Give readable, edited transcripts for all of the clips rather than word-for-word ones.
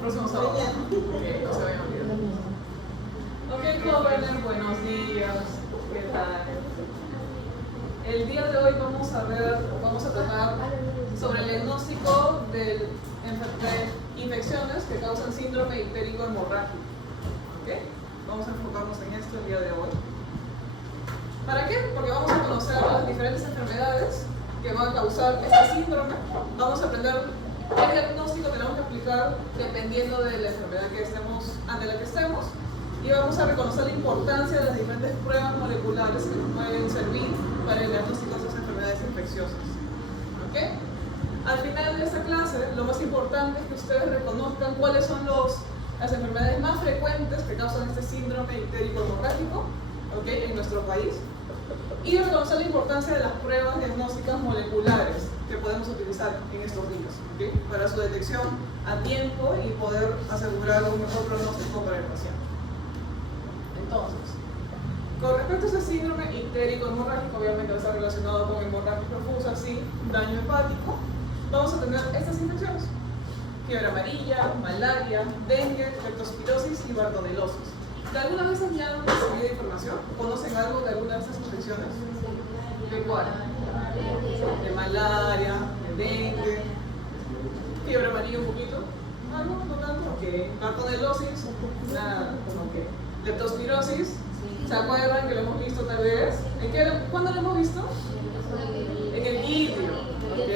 próximo sábado. Que no se vayan a olvidar. Ok, jóvenes, buenos días. ¿Qué tal? El día de hoy vamos a tratar sobre el diagnóstico de infecciones que causan síndrome ictérico hemorrágico. ¿Okay? Vamos a enfocarnos en esto el día de hoy. ¿Para qué? Porque vamos a conocer las diferentes enfermedades que van a causar este síndrome. Vamos a aprender qué diagnóstico tenemos que aplicar dependiendo de la enfermedad ante la que estemos. Y vamos a reconocer la importancia de las diferentes pruebas moleculares que nos pueden servir para el diagnóstico de esas enfermedades infecciosas. ¿Okay? Al final de esta clase, lo más importante es que ustedes reconozcan cuáles son las enfermedades más frecuentes que causan este síndrome ictérico hemorrágico, ¿okay?, en nuestro país, y reconocer la importancia de las pruebas diagnósticas moleculares que podemos utilizar en estos días, ¿okay?, para su detección a tiempo y poder asegurar un mejor pronóstico para el paciente. Entonces, con respecto a ese síndrome ictérico hemorrágico, obviamente va a estar relacionado con hemorragia profusa, sí, daño hepático. Vamos a tener estas infecciones: fiebre amarilla, malaria, dengue, leptospirosis y bartonellosis. ¿De alguna vez han recibido información? ¿Conocen algo de alguna de estas infecciones? ¿De cuál? De malaria, de dengue, fiebre amarilla un poquito, algo, no tanto, ok. Bartonellosis, nada, como que. Leptospirosis, ¿se acuerdan que lo hemos visto tal vez? ¿Cuándo lo hemos visto? En el vídeo, ¿ok?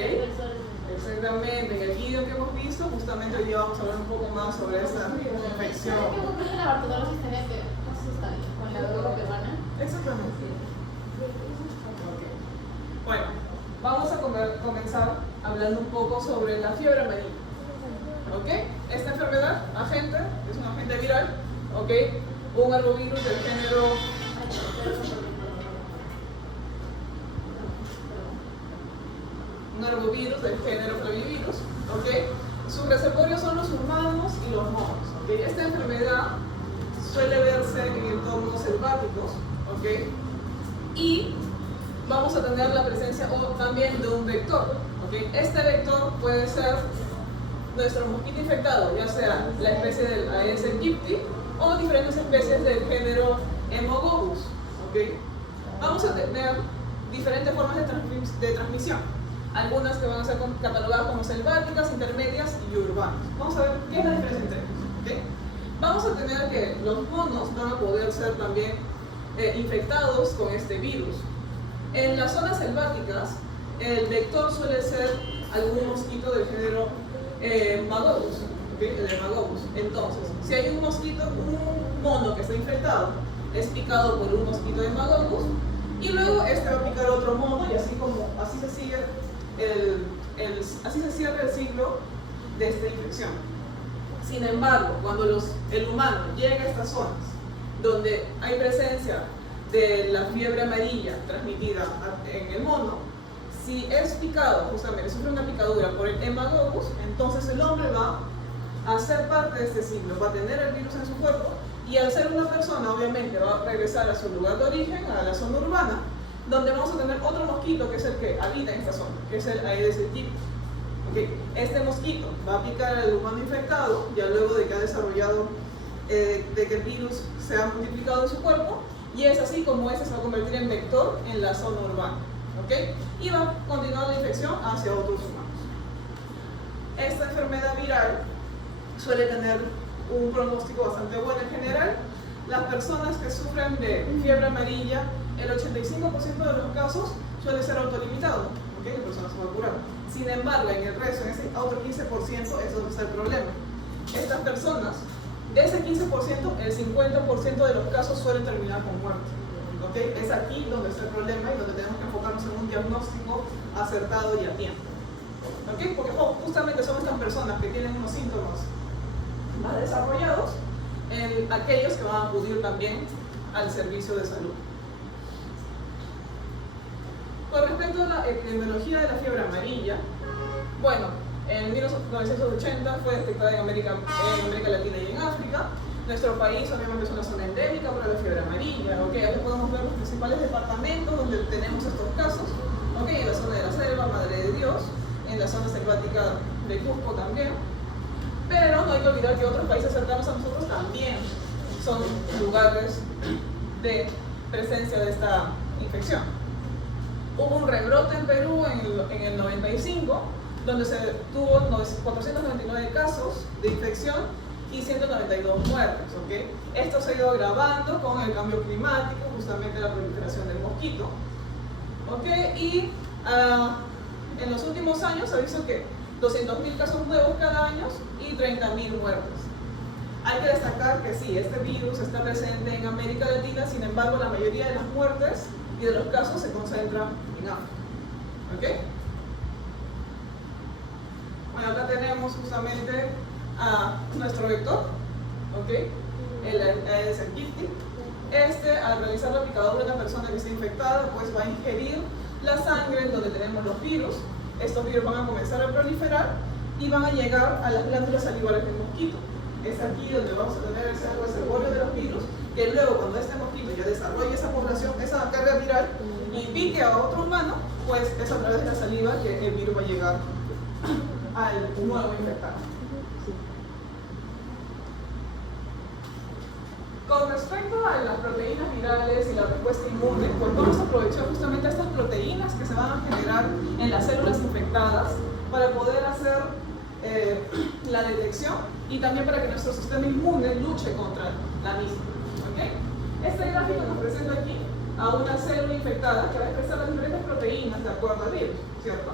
Exactamente, en el vídeo que hemos visto, justamente hoy día vamos a hablar un poco más sobre esta infección. ¿Qué creo que la bartonellosis tenía que asustar con la droga peruana? Exactamente. Okay. Bueno, vamos a comenzar hablando un poco sobre la fiebre amarilla. ¿Ok? Esta enfermedad, agente, es un agente viral, ¿ok? Un arbovirus del género Flavivirus, ¿ok? Sus reservorios son los humanos y los monos, ¿ok? Esta enfermedad suele verse en entornos selváticos, ¿ok? Y vamos a tener la presencia también de un vector, ¿ok? Este vector puede ser nuestro mosquito infectado, ya sea la especie del Aedes aegypti o diferentes especies del género Haemococcus, ¿ok? Vamos a tener diferentes formas de transmisión. Algunas que van a ser catalogadas como selváticas, intermedias y urbanas. Vamos a ver qué es la diferencia entre ellos, ¿okay? Vamos a tener que los monos van a poder ser también infectados con este virus. En las zonas selváticas, el vector suele ser algún mosquito del género Haemococcus, ¿okay? El Haemococcus. Entonces, si hay un mono que está infectado, es picado por un mosquito de Haemococcus, y luego este va a picar otro mono, y así se sigue así se cierra el ciclo de esta infección. Sin embargo, cuando el humano llega a estas zonas donde hay presencia de la fiebre amarilla transmitida en el mono, si es picado, justamente sufre una picadura por el Haemococcus, entonces el hombre va a ser parte de este ciclo, va a tener el virus en su cuerpo, y al ser una persona, obviamente va a regresar a su lugar de origen, a la zona urbana, donde vamos a tener otro mosquito que es el que habita en esta zona, que es el Aedes aegypti. ¿Okay? Este mosquito va a picar al humano infectado, ya luego de que ha desarrollado, de que el virus se ha multiplicado en su cuerpo, y es así como este se va a convertir en vector en la zona urbana. ¿Okay? Y va a continuar la infección hacia otros humanos. Esta enfermedad viral suele tener un pronóstico bastante bueno en general. Las personas que sufren de fiebre amarilla, el 85% de los casos suele ser autolimitado, ¿okay? La persona se va a curar. Sin embargo, en el resto, en ese otro 15%, es donde está el problema. Estas personas, de ese 15%, el 50% de los casos suelen terminar con muerte. ¿Okay? Es aquí donde está el problema y donde tenemos que enfocarnos en un diagnóstico acertado y a tiempo. ¿Okay? Porque justamente son estas personas que tienen unos síntomas más desarrollados, en aquellos que van a acudir también al servicio de salud. Con respecto a la epidemiología de la fiebre amarilla, bueno, en 1980 fue detectada en América Latina y en África. Nuestro país obviamente es una zona endémica para la fiebre amarilla. ¿Okay? Aquí podemos ver los principales departamentos donde tenemos estos casos. ¿Okay? En la zona de la selva, Madre de Dios, en la zona selvática de Cusco también. Pero no hay que olvidar que otros países cercanos a nosotros también son lugares de presencia de esta infección. Hubo un rebrote en Perú en el 95, donde se tuvo 499 casos de infección y 192 muertes. ¿Okay? Esto se ha ido agravando con el cambio climático, justamente la proliferación del mosquito. ¿Okay? Y en los últimos años se ha visto que 200.000 casos nuevos cada año y 30.000 muertes. Hay que destacar que sí, este virus está presente en América Latina, sin embargo la mayoría de las muertes y de los casos se concentran en África. ¿Okay? Bueno, acá tenemos justamente a nuestro vector, ¿okay? El Aedes aegypti. Al realizar la picadura de una persona que está infectada, pues va a ingerir la sangre donde tenemos los virus. Estos virus van a comenzar a proliferar y van a llegar a las glándulas salivales del mosquito. Es aquí donde vamos a tener el reservorio de los virus, que luego cuando este mosquito ya desarrolle esa población, esa carga viral y pique a otro humano, pues es a través de la saliva que el virus va a llegar al nuevo infectado. Con respecto a las proteínas virales y la respuesta inmune, pues vamos a aprovechar justamente estas proteínas que se van a generar en las células infectadas para poder hacer la detección y también para que nuestro sistema inmune luche contra la misma. ¿Okay? Este gráfico nos presenta aquí a una célula infectada que va a expresar las diferentes proteínas de acuerdo al virus, ¿cierto?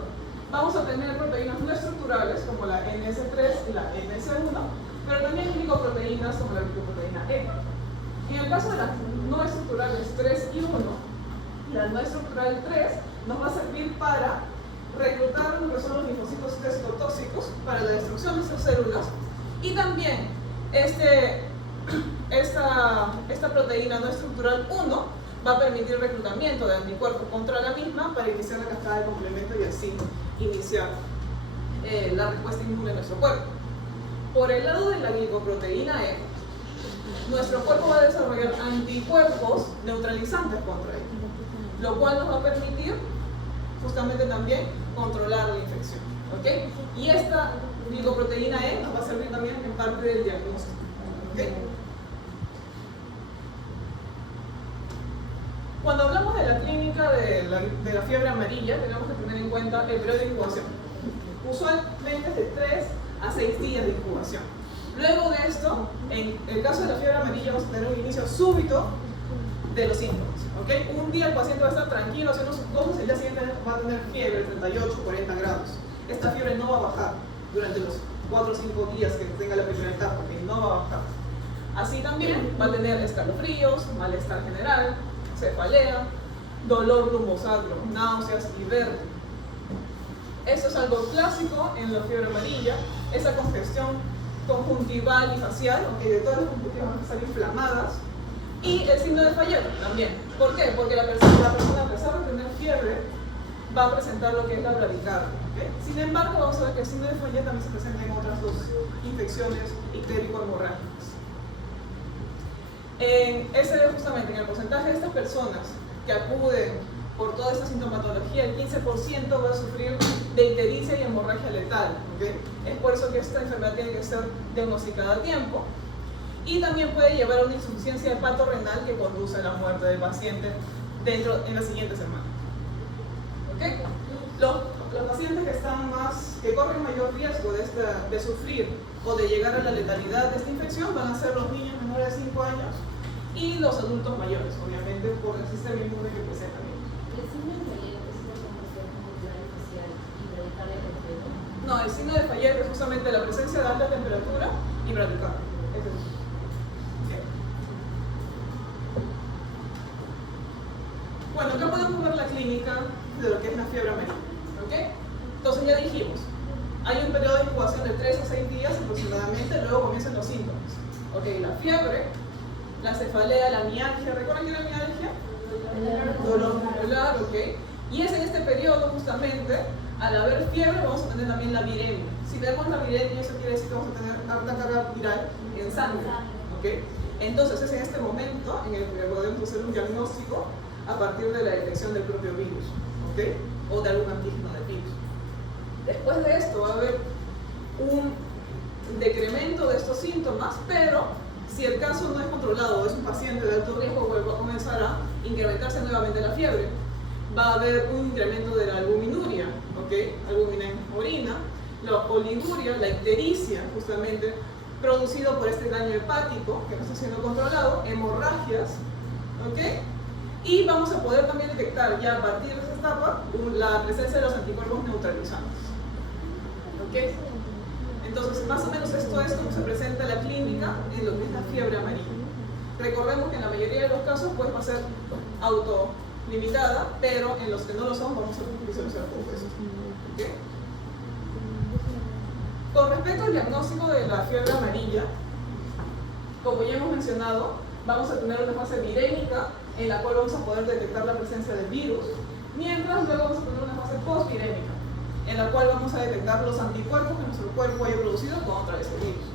Vamos a tener proteínas no estructurales como la NS3 y la NS1, pero también glicoproteínas como la glicoproteína E. En el caso de las no estructurales 3 y 1, la no estructural 3 nos va a servir para reclutar lo que son los linfocitos testotóxicos para la destrucción de estas células, y también esta proteína no estructural 1 va a permitir el reclutamiento de anticuerpos contra la misma para iniciar la cascada de complemento y así iniciar la respuesta inmune de nuestro cuerpo. Por el lado de la glicoproteína E, nuestro cuerpo va a desarrollar anticuerpos neutralizantes contra ella, lo cual nos va a permitir justamente también controlar la infección. ¿Okay? Y esta glicoproteína E nos va a servir también en parte del diagnóstico. ¿Okay? Cuando hablamos de la clínica de la fiebre amarilla, tenemos que tener en cuenta el periodo de incubación. Usualmente es de 3 a 6 días de incubación. Luego de esto, en el caso de la fiebre amarilla, vamos a tener un inicio súbito de los síntomas. ¿Okay? Un día el paciente va a estar tranquilo haciendo sus cosas, el día siguiente va a tener fiebre, 38, 40 grados. Esta fiebre no va a bajar durante los 4 o 5 días que tenga la primera etapa, que no va a bajar. Así también va a tener escalofríos, malestar general, cefalea, dolor lumosacro, náuseas y vértigo. Esto es algo clásico en la fiebre amarilla, esa congestión conjuntival y facial, aunque de todas las conjuntivas van a estar inflamadas, y el signo de Fayet también. ¿Por qué? Porque la persona, a pesar de tener fiebre, va a presentar lo que es la bradicardia. ¿Okay? Sin embargo, vamos a ver que el signo de Fayet también se presenta en otras dos infecciones ictérico-hemorrágicas. Justamente en el porcentaje de estas personas que acuden por toda esta sintomatología, el 15% va a sufrir de ictericia y hemorragia letal. ¿Okay? Es por eso que esta enfermedad tiene que ser diagnosticada a tiempo, y también puede llevar a una insuficiencia hepatorrenal que conduce a la muerte del paciente en la siguiente semana. ¿Okay? Los pacientes que corren mayor riesgo de sufrir o de llegar a la letalidad de esta infección van a ser los niños menores de 5 años y los adultos mayores, obviamente por el sistema inmune que presentan ellos. ¿El signo de Fayet es una condición conjuntural y facial y bradicardia completa? No, el signo de Fayet es justamente la presencia de alta temperatura y bradicardia. Es eso. Okay. Bueno, acá podemos ver la clínica de lo que es la fiebre amarilla. ¿Okay? Entonces ya dijimos, hay un periodo de incubación de 3 a 6 días aproximadamente, luego comienzan los síntomas. Okay, la fiebre, la cefalea, la mialgia. ¿Recuerdan qué es la mialgia? Dolor muscular, ¿ok? Y es en este periodo justamente, al haber fiebre, vamos a tener también la viremia. Si tenemos la viremia, eso quiere decir que vamos a tener alta carga viral en sangre, ¿ok? Entonces es en este momento en el que podemos hacer un diagnóstico a partir de la detección del propio virus, ¿ok? O de algún antígeno del virus. Después de esto va a haber un decremento síntomas, pero si el caso no es controlado o es un paciente de alto riesgo, pues va a comenzar a incrementarse nuevamente la fiebre. Va a haber un incremento de la albuminuria, ¿ok? Albúmina en orina, la oliguria, la ictericia, justamente producido por este daño hepático que no está siendo controlado, hemorragias, ¿ok? Y vamos a poder también detectar ya a partir de esa etapa la presencia de los anticuerpos neutralizantes, ¿ok? Entonces, más o menos esto es como se presenta la clínica en lo que es la fiebre amarilla. Recordemos que en la mayoría de los casos pues, va a ser autolimitada, pero en los que no lo son vamos a visualizar todo esto, ¿ok? Con respecto al diagnóstico de la fiebre amarilla, como ya hemos mencionado, vamos a tener una fase virémica en la cual vamos a poder detectar la presencia del virus, mientras luego vamos a tener una fase postvirémica en la cual vamos a detectar los anticuerpos que nuestro cuerpo haya producido contra ese virus.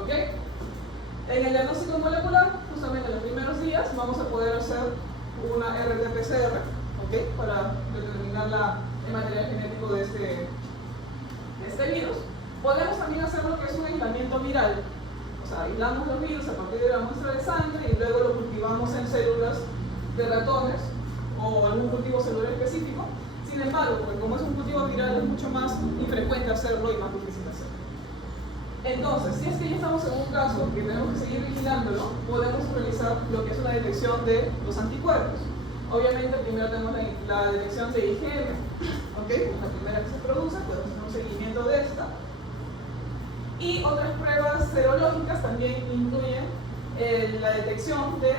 ¿Ok? En el diagnóstico molecular, justamente en los primeros días, vamos a poder hacer una RT-PCR, ¿ok? Para determinar el material genético de este virus. Podemos también hacer lo que es un aislamiento viral. O sea, aislamos los virus a partir de la muestra de sangre y luego lo cultivamos en células de ratones o algún cultivo celular específico. Sin embargo, porque como es un cultivo viral es mucho más infrecuente hacerlo y más difícil hacerlo. Entonces, si es que ya estamos en un caso que tenemos que seguir vigilándolo, podemos realizar lo que es una detección de los anticuerpos. Obviamente, primero tenemos la detección de IgM, ¿ok? Es la primera que se produce, podemos hacer un seguimiento de esta. Y otras pruebas serológicas también incluyen la detección de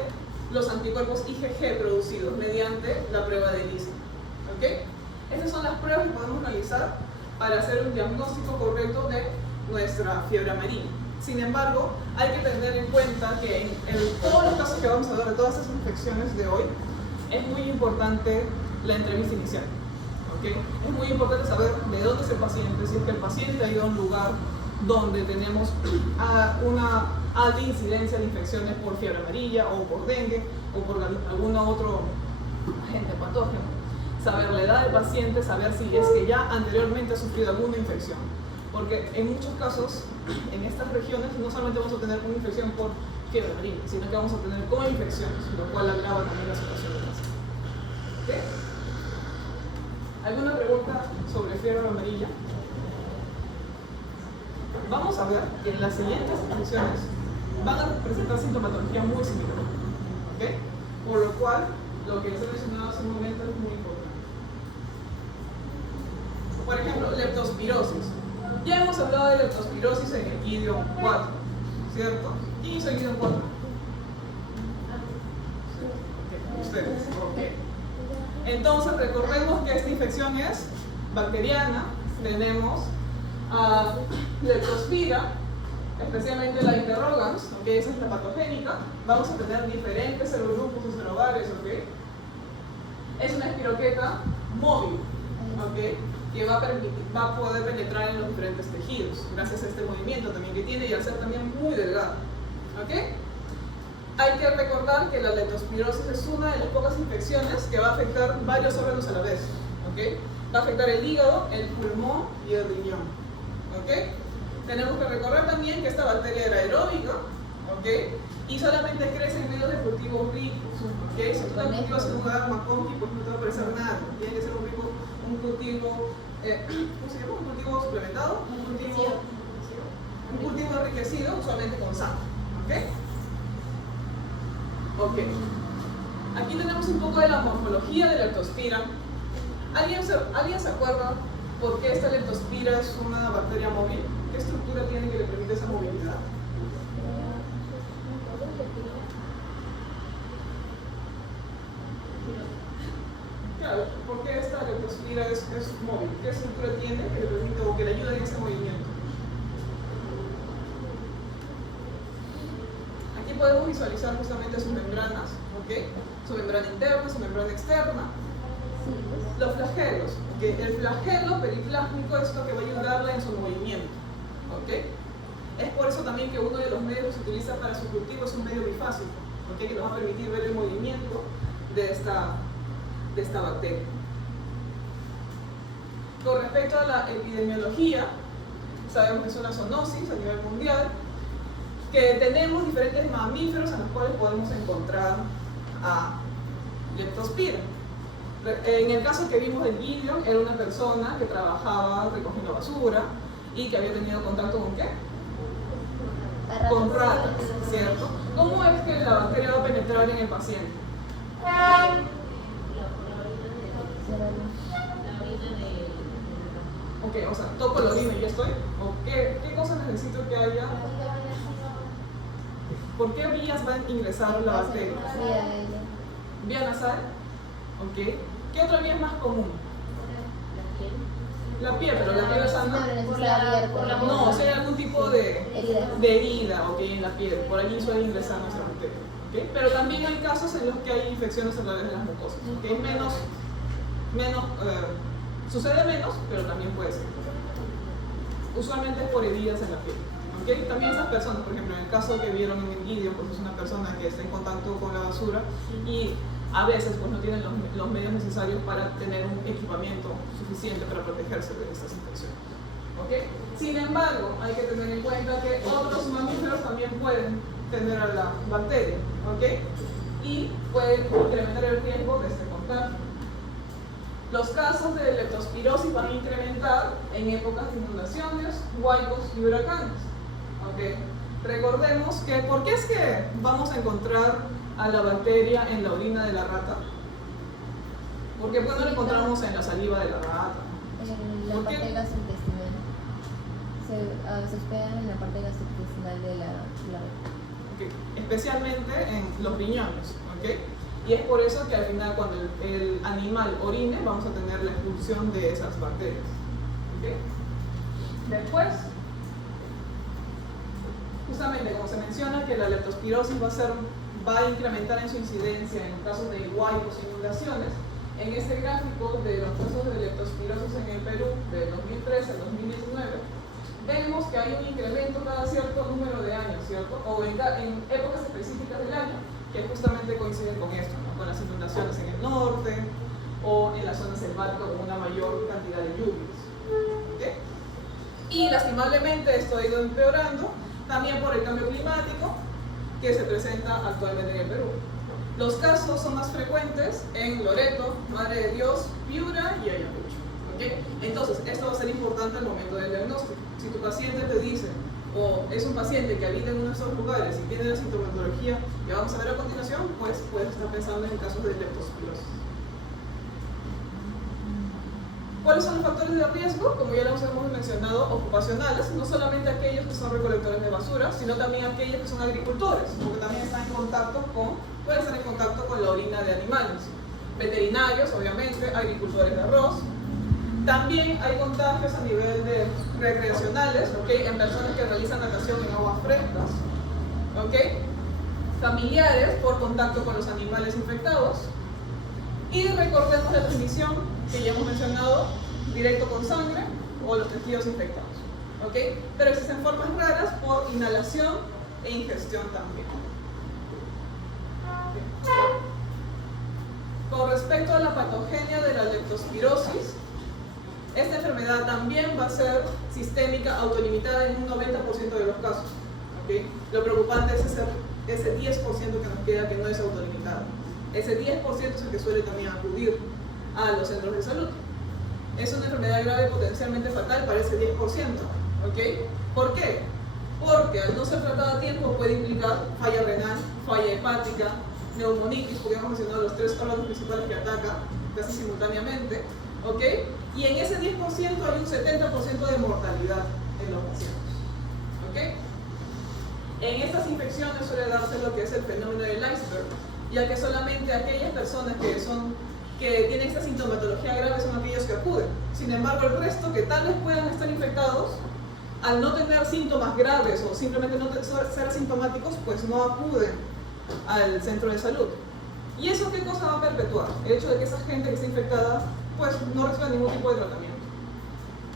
los anticuerpos IgG producidos mediante la prueba de ELISA. ¿Ok? Estas son las pruebas que podemos realizar para hacer un diagnóstico correcto de nuestra fiebre amarilla. Sin embargo, hay que tener en cuenta que en todos los casos que vamos a ver de todas estas infecciones de hoy, es muy importante la entrevista inicial. ¿Okay? Es muy importante saber de dónde es el paciente, si es que el paciente ha ido a un lugar donde tenemos una alta incidencia de infecciones por fiebre amarilla o por dengue o por algún otro agente patógeno. Saber la edad del paciente, saber si es que ya anteriormente ha sufrido alguna infección. Porque en muchos casos, en estas regiones, no solamente vamos a tener una infección por fiebre amarilla, sino que vamos a tener co-infecciones, lo cual agrava también la situación del paciente. ¿Okay? ¿Alguna pregunta sobre fiebre amarilla? Vamos a ver que en las siguientes infecciones van a presentar sintomatología muy similar. ¿Okay? Por lo cual, lo que les he mencionado hace un momento es muy importante. Por ejemplo, leptospirosis. Ya hemos hablado de leptospirosis en el vídeo 4, ¿cierto? ¿Quién hizo el vídeo 4? Ustedes, ok. Entonces, recordemos que esta infección es bacteriana. Tenemos leptospira, especialmente la interrogans, ¿ok? Esa es la patogénica. Vamos a tener diferentes serogrupos o serobares, ¿ok? Es una espiroqueta móvil, ¿ok? Que va a poder penetrar en los diferentes tejidos, gracias a este movimiento también que tiene y al ser también muy delgado. ¿Ok? Hay que recordar que la leptospirosis es una de las pocas infecciones que va a afectar varios órganos a la vez. ¿Ok? Va a afectar el hígado, el pulmón y el riñón. ¿Ok? Tenemos que recordar también que esta bacteria era aeróbica, ¿ok? Y solamente crece en medios de cultivo ricos. ¿Ok? Si tú te cultivas en un lugar macombi, pues no te va a aparecer nada. Tiene que ser un cultivo, ¿cómo se llama? Un cultivo suplementado, un cultivo enriquecido, usualmente con sangre. ¿Ok? Ok. Aquí tenemos un poco de la morfología de la leptospira. ¿Alguien se acuerda por qué esta leptospira es una bacteria móvil? ¿Qué estructura tiene que le permite esa movilidad? Claro, ¿por qué esta leptospira es móvil? ¿Qué estructura tiene que le permite o que le ayude en ese movimiento? Aquí podemos visualizar justamente sus membranas, ¿ok? Su membrana interna, su membrana externa. Los flagelos, ¿ok? El flagelo periplásmico es lo que va a ayudarle en su movimiento, ¿ok? Es por eso también que uno de los medios que se utiliza para su cultivo es un medio bifásico, ¿ok? Que nos va a permitir ver el movimiento de esta bacteria. Con respecto a la epidemiología, sabemos que es una zoonosis a nivel mundial que tenemos diferentes mamíferos en los cuales podemos encontrar a Leptospira. En el caso que vimos del Gideon, era una persona que trabajaba recogiendo basura y que había tenido contacto con ¿qué? Con ratas, ¿cierto? ¿Cómo es que la bacteria va a penetrar en el paciente? Ok, o sea, toco la orina y ya estoy. ¿O qué cosas necesito que haya? ¿Por qué vías va a ingresar la bacteria? Vía nasal. Ok. ¿Qué otra vía es más común? La piel, pero la piel es sana. No, o sea, hay algún tipo de herida, ok, en la piel. Por allí suele ingresar nuestra bacteria. ¿Okay? Pero también hay casos en los que hay infecciones a través de las mucosas. ¿Okay? Sucede menos, pero también puede ser. Usualmente es por heridas en la piel. ¿Okay? También esas personas, por ejemplo, en el caso que vieron en el Gideon, pues es una persona que está en contacto con la basura y a veces pues no tienen los medios necesarios para tener un equipamiento suficiente para protegerse de estas infecciones. ¿Okay? Sin embargo, hay que tener en cuenta que otros mamíferos también pueden tener a la bacteria, ¿okay? Y pueden incrementar el riesgo de este contagio. Los casos de leptospirosis van a incrementar en épocas de inundaciones, huaicos y huracanes. ¿Okay? Recordemos que, ¿por qué es que vamos a encontrar a la bacteria en la orina de la rata? Porque pues no la encontramos en la saliva de la rata. En la parte gastrointestinal. Se hospedan en la parte gastrointestinal de la rata. Okay. Especialmente en los riñones. ¿Okay? Y es por eso que al final, cuando el animal orine, vamos a tener la expulsión de esas bacterias. ¿Okay? Después, justamente como se menciona que la leptospirosis va a incrementar en su incidencia en casos de huaicos e inundaciones, en este gráfico de los casos de leptospirosis en el Perú de 2013 al 2019, vemos que hay un incremento cada cierto número de años, ¿cierto? O en épocas específicas del año, que justamente coinciden con esto, ¿no? Con las inundaciones en el norte o en la zona selvática con una mayor cantidad de lluvias. ¿Okay? Y lastimablemente esto ha ido empeorando también por el cambio climático que se presenta actualmente en el Perú. Los casos son más frecuentes en Loreto, Madre de Dios, Piura y Ayacucho. ¿Okay? Entonces, esto va a ser importante al momento del diagnóstico. Si tu paciente te dice, o es un paciente que habita en uno de estos lugares y tiene la sintomatología que vamos a ver a continuación, pues puedes estar pensando en casos de leptospirosis. ¿Cuáles son los factores de riesgo? Como ya los hemos mencionado, ocupacionales, no solamente aquellos que son recolectores de basura, sino también aquellos que son agricultores, porque también están en contacto pueden estar en contacto con la orina de animales. Veterinarios, obviamente, agricultores de arroz. También hay contagios a nivel de recreacionales, ¿okay? En personas que realizan natación en aguas frescas. ¿Okay? Familiares por contacto con los animales infectados. Y recordemos la transmisión que ya hemos mencionado, directo con sangre o los tejidos infectados. ¿Okay? Pero existen formas raras por inhalación e ingestión también. ¿Okay? Con respecto a la patogenia de la leptospirosis, esta enfermedad también va a ser sistémica autolimitada en un 90% de los casos. ¿Okay? Lo preocupante es ese 10% que nos queda que no es autolimitado. Ese 10% es el que suele también acudir a los centros de salud. Es una enfermedad grave potencialmente fatal para ese 10%. ¿Okay? ¿Por qué? Porque al no ser tratada a tiempo puede implicar falla renal, falla hepática, neumonitis, porque hemos mencionado los 3 órganos principales que ataca casi simultáneamente. ¿Okay? Y en ese 10% hay un 70% de mortalidad en los pacientes. ¿Okay? En estas infecciones suele darse lo que es el fenómeno del iceberg, ya que solamente aquellas personas que tienen esta sintomatología grave son aquellos que acuden. Sin embargo, el resto que tal vez puedan estar infectados, al no tener síntomas graves o simplemente no ser asintomáticos, pues no acuden al centro de salud. ¿Y eso qué cosa va a perpetuar? El hecho de que esa gente que está infectada pues no reciba ningún tipo de tratamiento.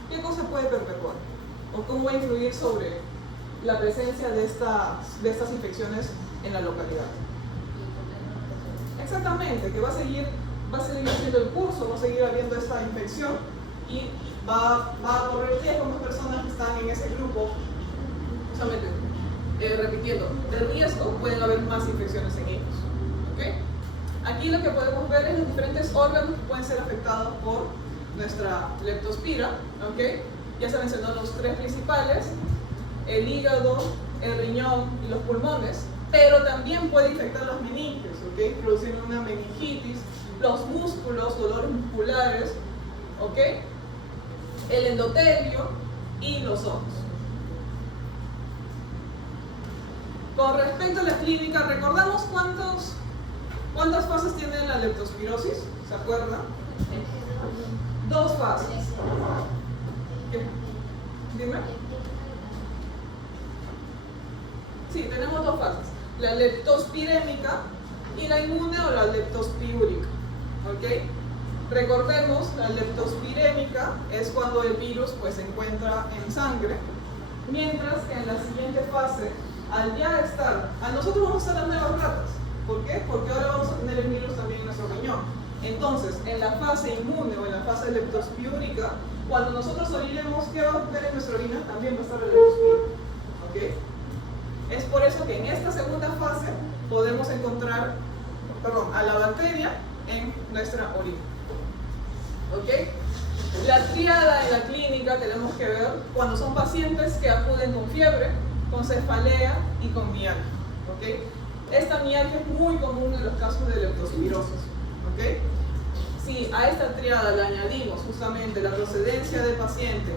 ¿Qué cosa puede perpetuar? ¿O cómo va a influir sobre la presencia de estas infecciones en la localidad? Exactamente, que va a seguir haciendo el curso, va a seguir habiendo esta infección y va a correr riesgo más personas que están en ese grupo, justamente repitiendo, de riesgo, pueden haber más infecciones en ellos. ¿Okay? Aquí lo que podemos ver es los diferentes órganos que pueden ser afectados por nuestra leptospira. ¿Okay? Ya se mencionó los tres principales, el hígado, el riñón y los pulmones, pero también puede infectar los meninges, ¿okay? Producir una meningitis, los músculos, dolores musculares, ¿okay? El endotelio y los ojos. Con respecto a la clínica, ¿recordamos cuántas fases tiene la leptospirosis? ¿Se acuerdan? 2 fases. ¿Qué? Dime. Sí, tenemos 2 fases. La leptospirémica y la inmune o la leptospiúrica. ¿Ok? Recordemos, la leptospirémica es cuando el virus pues, se encuentra en sangre, mientras que en la siguiente fase, al ya estar, a nosotros vamos a estar dando las ratas. ¿Por qué? Porque ahora vamos a tener el virus también en nuestro riñón. Entonces, en la fase inmune o en la fase leptospiúrica, cuando nosotros orinemos, ¿qué va a tener en nuestra orina? También va a estar la leptospira. ¿Ok? Es por eso que en esta segunda fase podemos encontrar, a la bacteria en nuestra orina. ¿Ok? La tríada en la clínica tenemos que ver cuando son pacientes que acuden con fiebre, con cefalea y con mialgia. ¿Ok? Esta mialgia es muy común en los casos de leptospirosis. ¿Ok? Si a esta tríada le añadimos justamente la procedencia del paciente,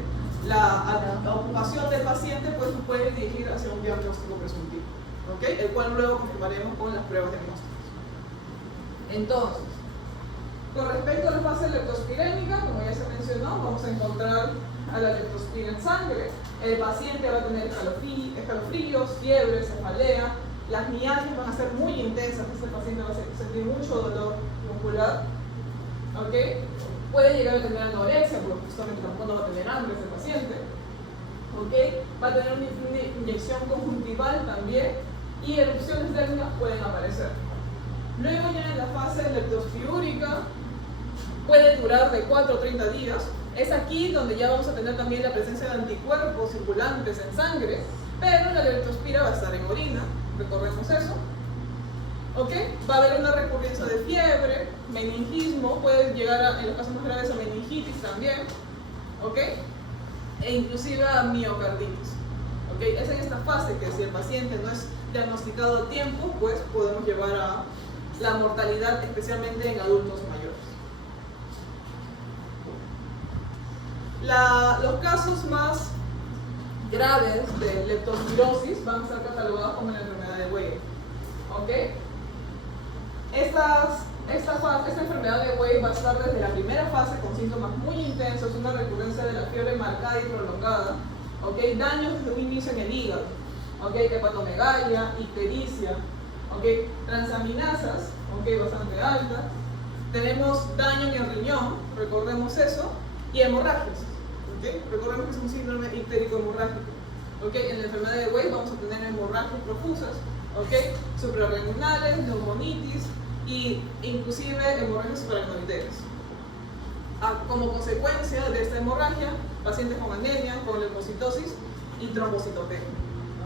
la ocupación del paciente, pues nos puede dirigir hacia un diagnóstico presuntivo, ¿okay? El cual luego confirmaremos con las pruebas diagnósticas. Entonces, con respecto a la fase leptospirémica, como ya se mencionó, vamos a encontrar a la leptospira en sangre. El paciente va a tener escalofríos, fiebre, cefalea. Las mialgias van a ser muy intensas, este paciente va a sentir mucho dolor muscular. ¿Okay? Puede llegar a tener anorexia, porque justamente tampoco no va a tener hambre ese paciente. ¿Okay? Va a tener una inyección conjuntival también, y erupciones térmicas pueden aparecer. Luego ya en la fase leptospiúrica puede durar de 4 a 30 días. Es aquí donde ya vamos a tener también la presencia de anticuerpos circulantes en sangre, pero la leptospira va a estar en orina, recordemos eso. ¿Okay? Va a haber una recurrencia de fiebre, meningismo, puede llegar en los casos más graves a meningitis también, ¿okay? E inclusive a miocarditis. ¿Okay? Es en esta fase que si el paciente no es diagnosticado a tiempo, pues podemos llevar a la mortalidad, especialmente en adultos mayores. Los casos más graves de leptospirosis van a ser catalogados como la enfermedad de Weber. ¿Okay? Esta enfermedad de Weber va a estar desde la primera fase con síntomas muy intensos, una recurrencia de la fiebre marcada y prolongada, ¿okay? Daños desde un inicio en el hígado, ¿okay? Hepatomegalia, ictericia, ¿okay? Transaminasas, ¿okay? Bastante altas. Tenemos daño en el riñón, recordemos eso, y hemorragias, ¿okay? Recordemos que es un síndrome ictérico hemorrágico. ¿Okay? En la enfermedad de Weber vamos a tener hemorragias profusas, ¿okay? Suprarrenales, neumonitis y inclusive hemorragias suprarrenales. Como consecuencia de esta hemorragia, pacientes con anemia, con leucocitosis y trombocitopenia.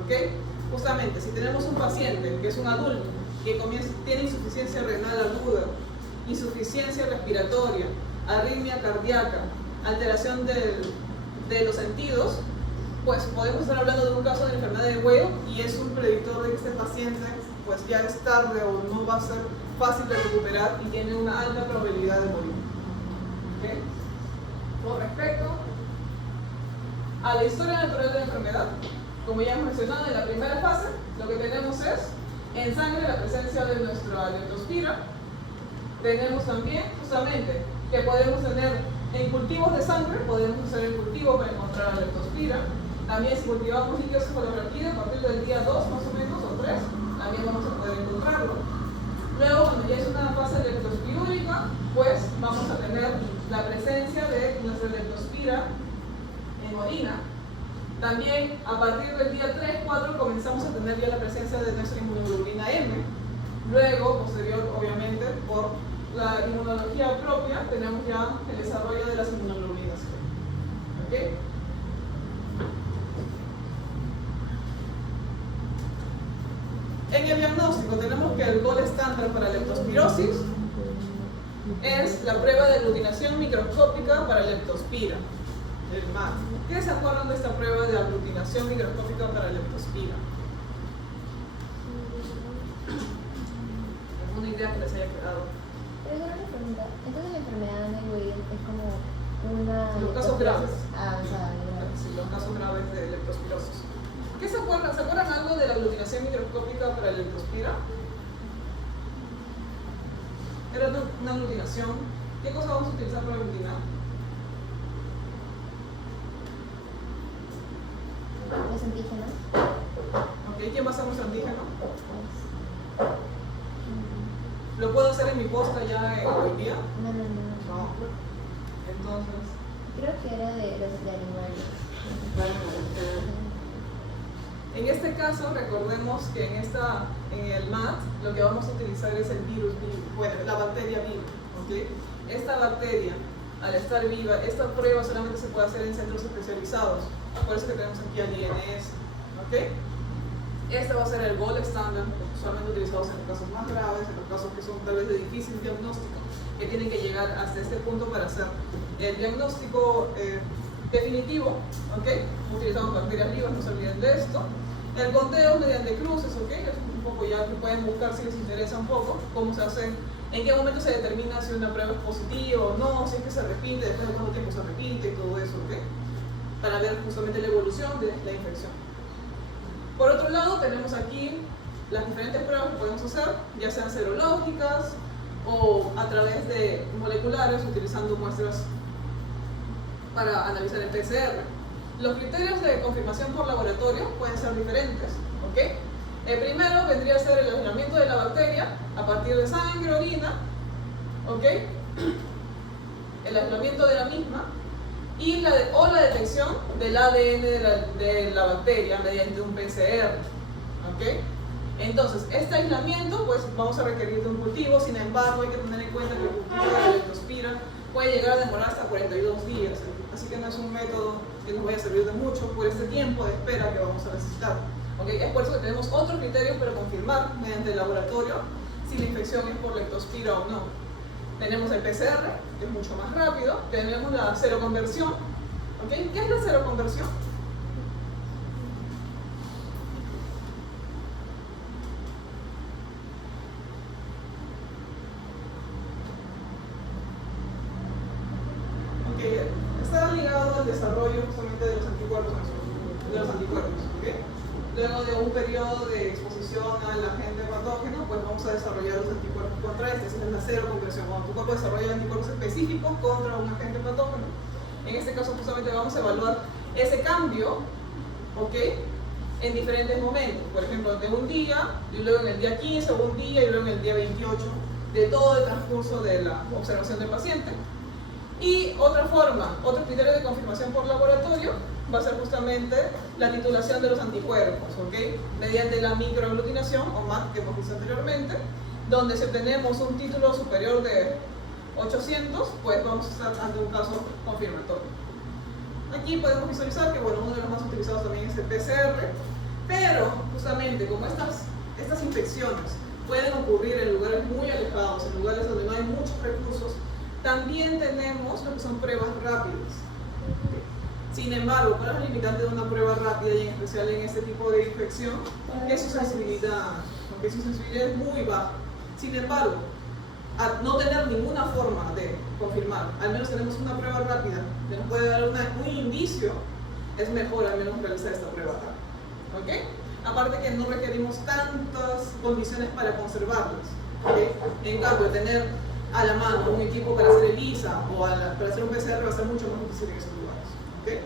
¿Okay? Justamente, si tenemos un paciente que es un adulto que tiene insuficiencia renal aguda, insuficiencia respiratoria, arritmia cardíaca, alteración de los sentidos, pues podemos estar hablando de un caso de enfermedad de Weber y es un predictor de que este paciente pues ya es tarde o no va a ser fácil de recuperar y tiene una alta probabilidad de morir. ¿Okay? Con respecto a la historia natural de la enfermedad, como ya hemos mencionado en la primera fase, lo que tenemos es en sangre la presencia de nuestra leptospira. Tenemos también justamente que podemos tener en cultivos de sangre, podemos hacer el cultivo para encontrar la leptospira. También si cultivamos líquido cefalorraquídeo a partir del día 2 más o menos o 3, también vamos a poder encontrarlo. Luego, cuando ya es una fase leptospiúrica, pues vamos a tener la presencia de nuestra leptospira en orina. También a partir del día 3-4 comenzamos a tener ya la presencia de nuestra inmunoglobulina M. Luego, posterior obviamente, por la inmunología propia, tenemos ya el desarrollo de las inmunoglobulinas G. ¿Okay? En el diagnóstico tenemos que el gol estándar para leptospirosis es la prueba de aglutinación microscópica para leptospira, el MAT. ¿Qué se acuerdan de esta prueba de aglutinación microscópica para leptospira? ¿Alguna idea que les haya quedado? Pero es una pregunta. Entonces la enfermedad de Weill es como una... Los casos graves. Avanzada, graves. Sí, los casos graves de leptospirosis. ¿Qué se acuerdan? ¿Se acuerdan algo de la aglutinación microscópica para la leptospira? Era una aglutinación. ¿Qué cosa vamos a utilizar para aglutinar? Los antígenos. Ok, ¿quién va a ser nuestro antígeno? ¿Lo puedo hacer en mi posta ya hoy día? No. No. Entonces, Creo que era de los de animales. en este caso, recordemos que en el MAT lo que vamos a utilizar es el virus, bueno, la bacteria viva. ¿Okay? Esta bacteria, al estar viva, esta prueba solamente se puede hacer en centros especializados. Por eso que tenemos aquí al INS. ¿Okay? Este va a ser el gold standard, usualmente utilizados en los casos más graves, en los casos que son tal vez de difícil diagnóstico, que tienen que llegar hasta este punto para hacer el diagnóstico definitivo. ¿Okay? Utilizamos bacterias vivas, no se olviden de esto. El conteo mediante cruces, ¿ok? Es un poco ya que pueden buscar si les interesa un poco cómo se hace, en qué momento se determina si una prueba es positiva o no, si es que se repite, después de cuánto tiempo se repite y todo eso, ¿ok? Para ver justamente la evolución de la infección. Por otro lado, tenemos aquí las diferentes pruebas que podemos hacer, ya sean serológicas o a través de moleculares, utilizando muestras para analizar el PCR. Los criterios de confirmación por laboratorio pueden ser diferentes, ¿ok? El primero vendría a ser el aislamiento de la bacteria a partir de sangre, orina, ¿ok? El aislamiento de la misma y la detección del ADN de la bacteria mediante un PCR, ¿ok? Entonces, este aislamiento, pues vamos a requerir de un cultivo, sin embargo, hay que tener en cuenta que el cultivo de la leptospira puede llegar a demorar hasta 42 días, así que no es un método que nos vaya a servir de mucho por este tiempo de espera que vamos a necesitar. ¿Okay? Es por eso que tenemos otros criterios para confirmar mediante el laboratorio si la infección es por leptospira o no. Tenemos el PCR, que es mucho más rápido, tenemos la seroconversión. ¿Okay? ¿Qué es la seroconversión? Está ligado al desarrollo justamente de los anticuerpos, ¿okay? Luego de un periodo de exposición al agente patógeno, pues vamos a desarrollar los anticuerpos contra este. Esa es la seroconversión, cuando tu cuerpo desarrolla anticuerpos específicos contra un agente patógeno. En este caso justamente vamos a evaluar ese cambio, ¿ok? En diferentes momentos, por ejemplo, de un día, y luego en el día 15, o un día, y luego en el día 28, de todo el transcurso de la observación del paciente. Y otra forma, otro criterio de confirmación por laboratorio va a ser justamente la titulación de los anticuerpos, ¿ok? Mediante la microaglutinación, o MAT, que hemos visto anteriormente, donde si obtenemos un título superior de 800, pues vamos a estar ante un caso confirmatorio. Aquí podemos visualizar que, bueno, uno de los más utilizados también es el PCR, pero justamente como estas infecciones pueden ocurrir en lugares muy alejados, en lugares donde no hay muchos recursos, también tenemos lo que son pruebas rápidas. Sin embargo, ¿cuál es el limitante de una prueba rápida y en especial en este tipo de infección? Es su sensibilidad, porque su sensibilidad es muy baja. Sin embargo, al no tener ninguna forma de confirmar, al menos tenemos una prueba rápida que nos puede dar un indicio, es mejor al menos realizar esta prueba rápida. ¿Okay? Aparte que no requerimos tantas condiciones para conservarlas. ¿Okay? En cambio, tener a la mano un equipo para hacer ELISA o para hacer un PCR va a ser mucho más difícil en esos lugares. ¿Okay?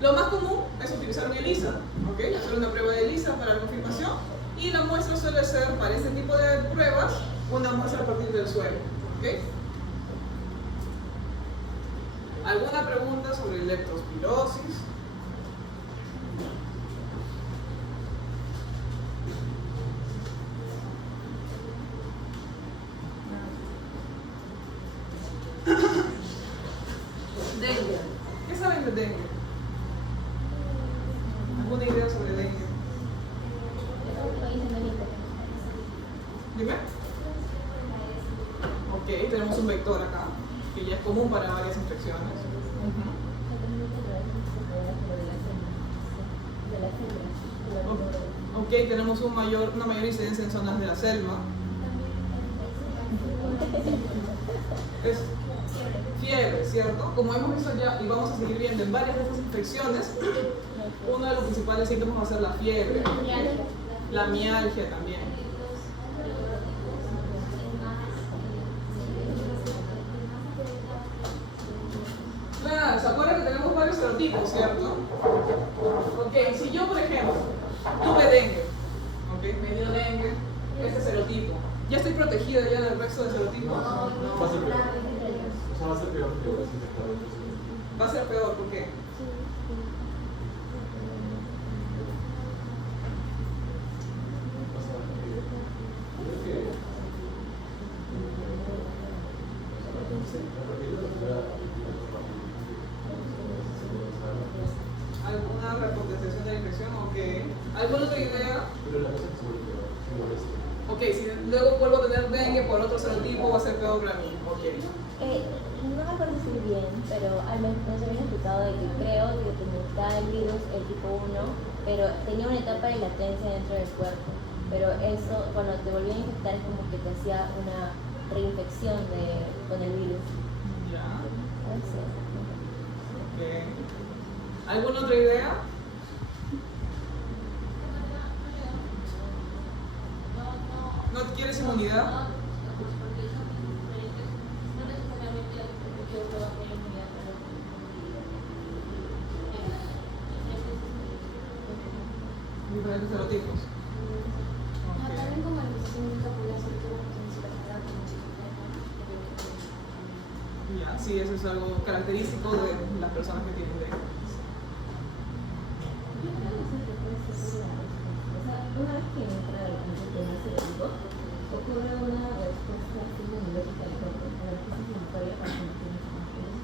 Lo más común es utilizar un ELISA, ¿okay? Hacer una prueba de ELISA para la confirmación, y la muestra suele ser, para este tipo de pruebas, una muestra a partir del suelo. ¿Okay? ¿Alguna pregunta sobre leptospirosis? Dengue. ¿Qué saben de dengue? ¿Alguna idea sobre dengue? En un país un vector acá, que ya es común para varias infecciones. Ok, tenemos una mayor incidencia en zonas de la selva. Es fiebre, ¿cierto? Como hemos visto ya y vamos a seguir viendo en varias de estas infecciones, uno de los principales síntomas va a ser la fiebre, la mialgia también. Claro, ¿se acuerdan que tenemos varios serotipos, cierto? Ok, si yo, por ejemplo, tuve dengue, ok, me dio dengue, este serotipo, ¿ya estoy protegida ya del resto de serotipos? No. Va a ser peor. O sea, va a ser peor que los infectados. Va a ser peor, ¿por qué? O sea, creo que... ¿Alguna repotenciación de la infección? Ok. ¿Alguna otra idea? Pero la cosa es que se vuelve peor, se molesta. Ok, si luego vuelvo a tener dengue por otro serotipo, va a ser peor para mí. Ok. No me acuerdo si bien, pero al menos nos habían explicado de que creo que tenía el virus, el tipo 1, pero tenía una etapa de latencia dentro del cuerpo. Pero eso, cuando te volvía a infectar, es como que te hacía una reinfección con el virus. Ya. Así. Ok. ¿Alguna otra idea? ¿No quieres inmunidad? Diferentes serotipos. También como la infección puede ser que Ya, sí, eso es algo característico de las personas que tienen dengue. Una vez que entra el sistema cerebro, ocurre una respuesta inmunológica del cuerpo a la crisis inflamatoria para combatir inflamaciones.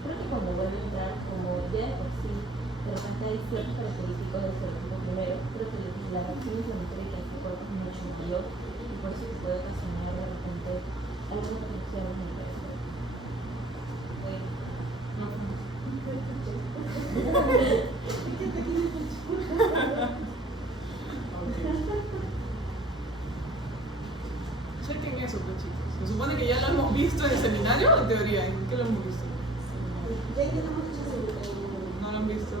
Creo que cuando vuelve a entrar, como ya de por sí, de repente hay ciertas características del cerebro primero, creo que la reacción inflamatoria que hace el cuerpo es mucho mayor y por eso se puede ocasionar de repente algunas reacciones en el cuerpo. Chequen eso, pues, chicos. Se supone que ya lo hemos visto en el seminario o en teoría. ¿En qué lo hemos visto? No lo han visto.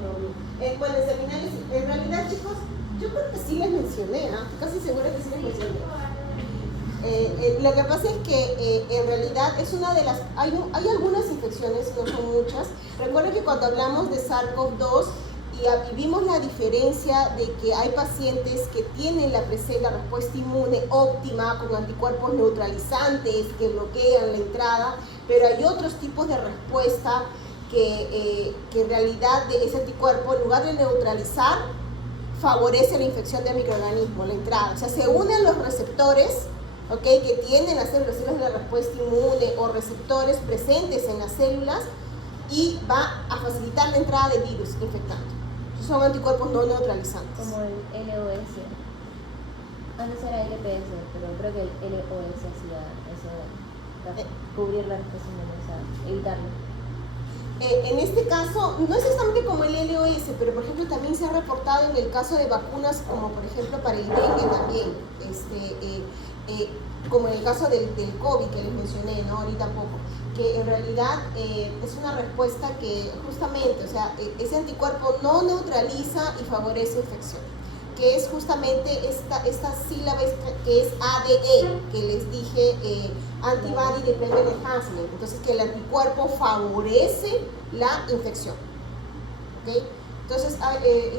Bueno, en seminarios, en realidad, chicos, yo creo que sí les mencioné, ¿no? Casi segura que sí les mencioné. Lo que pasa es que en realidad es una de las... Hay algunas infecciones, no son muchas. Recuerden que cuando hablamos de SARS-CoV-2 y vimos la diferencia de que hay pacientes que tienen la respuesta inmune óptima con anticuerpos neutralizantes que bloquean la entrada, pero hay otros tipos de respuesta que en realidad de ese anticuerpo, en lugar de neutralizar, favorece la infección del microorganismo, la entrada. O sea, se unen los receptores, ¿ok?, que tienen las células de la respuesta inmune o receptores presentes en las células y va a facilitar la entrada de virus infectante. Son anticuerpos no neutralizantes. Como el LOS. Antes era LPS, pero creo que el LOS hacía eso de cubrir la respuesta inmune, o sea, evitarlo. En este caso, no es exactamente como el LOS, pero por ejemplo también se ha reportado en el caso de vacunas, como por ejemplo para el dengue también, como en el caso del COVID que les mencioné, ¿no? Ahorita poco, que en realidad es una respuesta que justamente, o sea, ese anticuerpo no neutraliza y favorece infección, que es justamente esta sílaba que es ADE, que les dije, Antibody Dependent Enhancement, entonces que el anticuerpo favorece la infección, ¿ok? Entonces,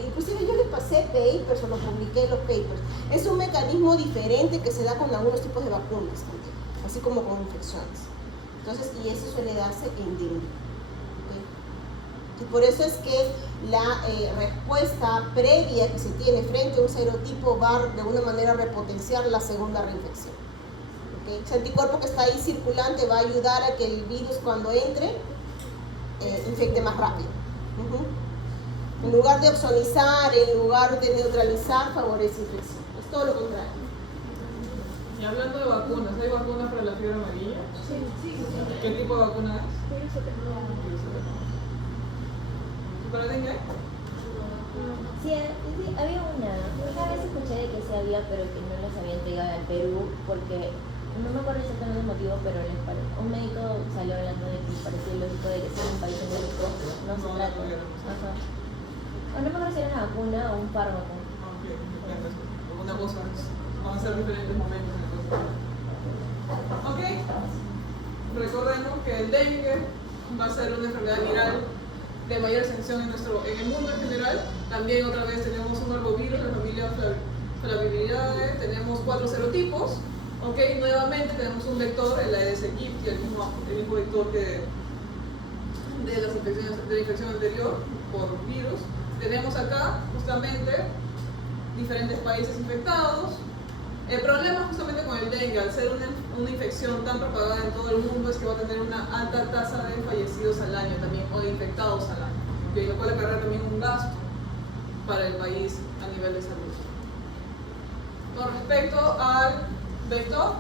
inclusive yo les pasé papers o lo publiqué en los papers. Es un mecanismo diferente que se da con algunos tipos de vacunas también, así como con infecciones. Entonces, y eso suele darse en dengue, ¿okay? Y por eso es que la respuesta previa que se tiene frente a un serotipo va de alguna manera a repotenciar la segunda reinfección. ¿Okay? Ese anticuerpo que está ahí circulante va a ayudar a que el virus cuando entre infecte más rápido. En lugar de opsonizar, en lugar de neutralizar, favorece infección. Es todo lo contrario. Y hablando de vacunas, ¿hay vacunas para la fiebre amarilla? ¿Qué tipo de vacuna es? ¿Y para dengue? Sí, había una vez escuché de que sí había, pero que no les habían llegado al Perú, porque no me acuerdo exactamente el motivo, pero un médico salió hablando de que parecía lógico de que si en un país endémico no se trata. Ajá. O no me acuerdo si era una vacuna o un fármaco. Alguna cosa, van a ser diferentes momentos. Ok, recordemos que el dengue va a ser una enfermedad viral de mayor extensión en el mundo en general. También otra vez tenemos un arbovirus de la familia Flaviviridae, tenemos 4 serotipos. Ok, nuevamente tenemos un vector, el Aedes aegypti, el mismo vector de la infección anterior por virus. Tenemos acá justamente diferentes países infectados. El problema justamente con el dengue, al ser una infección tan propagada en todo el mundo, es que va a tener una alta tasa de fallecidos al año también, o de infectados al año, ¿okay? Lo cual acarrea también un gasto para el país a nivel de salud. Con respecto al vector,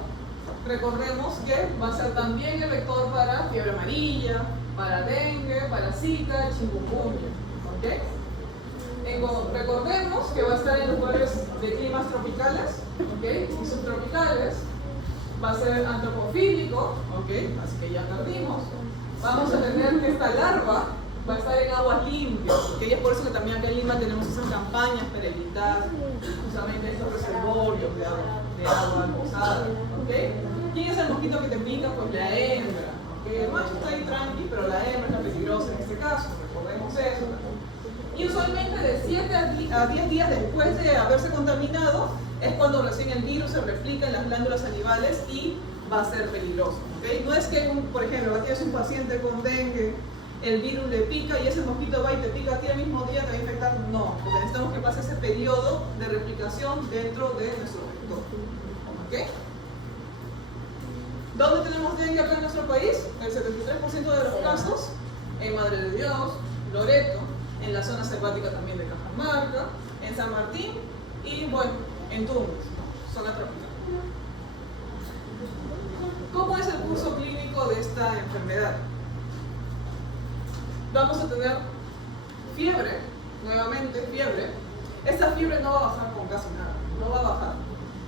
recordemos que va a ser también el vector para fiebre amarilla, para dengue, para zika, chikungunya, ¿ok? Recordemos que va a estar en los lugares de climas tropicales, ¿okay? Y subtropicales. Va a ser antropofílico, ¿okay? Así que ya perdimos. Vamos a tener que esta larva va a estar en aguas limpias, ¿okay? Es por eso que también acá en Lima tenemos esas campañas para evitar justamente estos reservorios de agua posada, ¿okay? ¿Quién es el mosquito que te pica? Pues la hembra, ¿okay? El macho está ahí tranqui, pero la hembra es la peligrosa en este caso, recordemos eso. Y usualmente de 7 a 10 días después de haberse contaminado es cuando recién el virus se replica en las glándulas salivales y va a ser peligroso, ¿okay? No es que, por ejemplo, tienes un paciente con dengue, el virus le pica y ese mosquito va y te pica a ti el mismo día, te va a infectar. No, porque necesitamos que pase ese periodo de replicación dentro de nuestro vector, ¿okay? ¿Dónde tenemos dengue acá en nuestro país? El 73% de los casos en Madre de Dios, Loreto, en la zona selvática también de Cajamarca, en San Martín y bueno, en Tumbes, zona tropical. ¿Cómo es el curso clínico de esta enfermedad? Vamos a tener fiebre, nuevamente fiebre. Esta fiebre no va a bajar con casi nada, no va a bajar.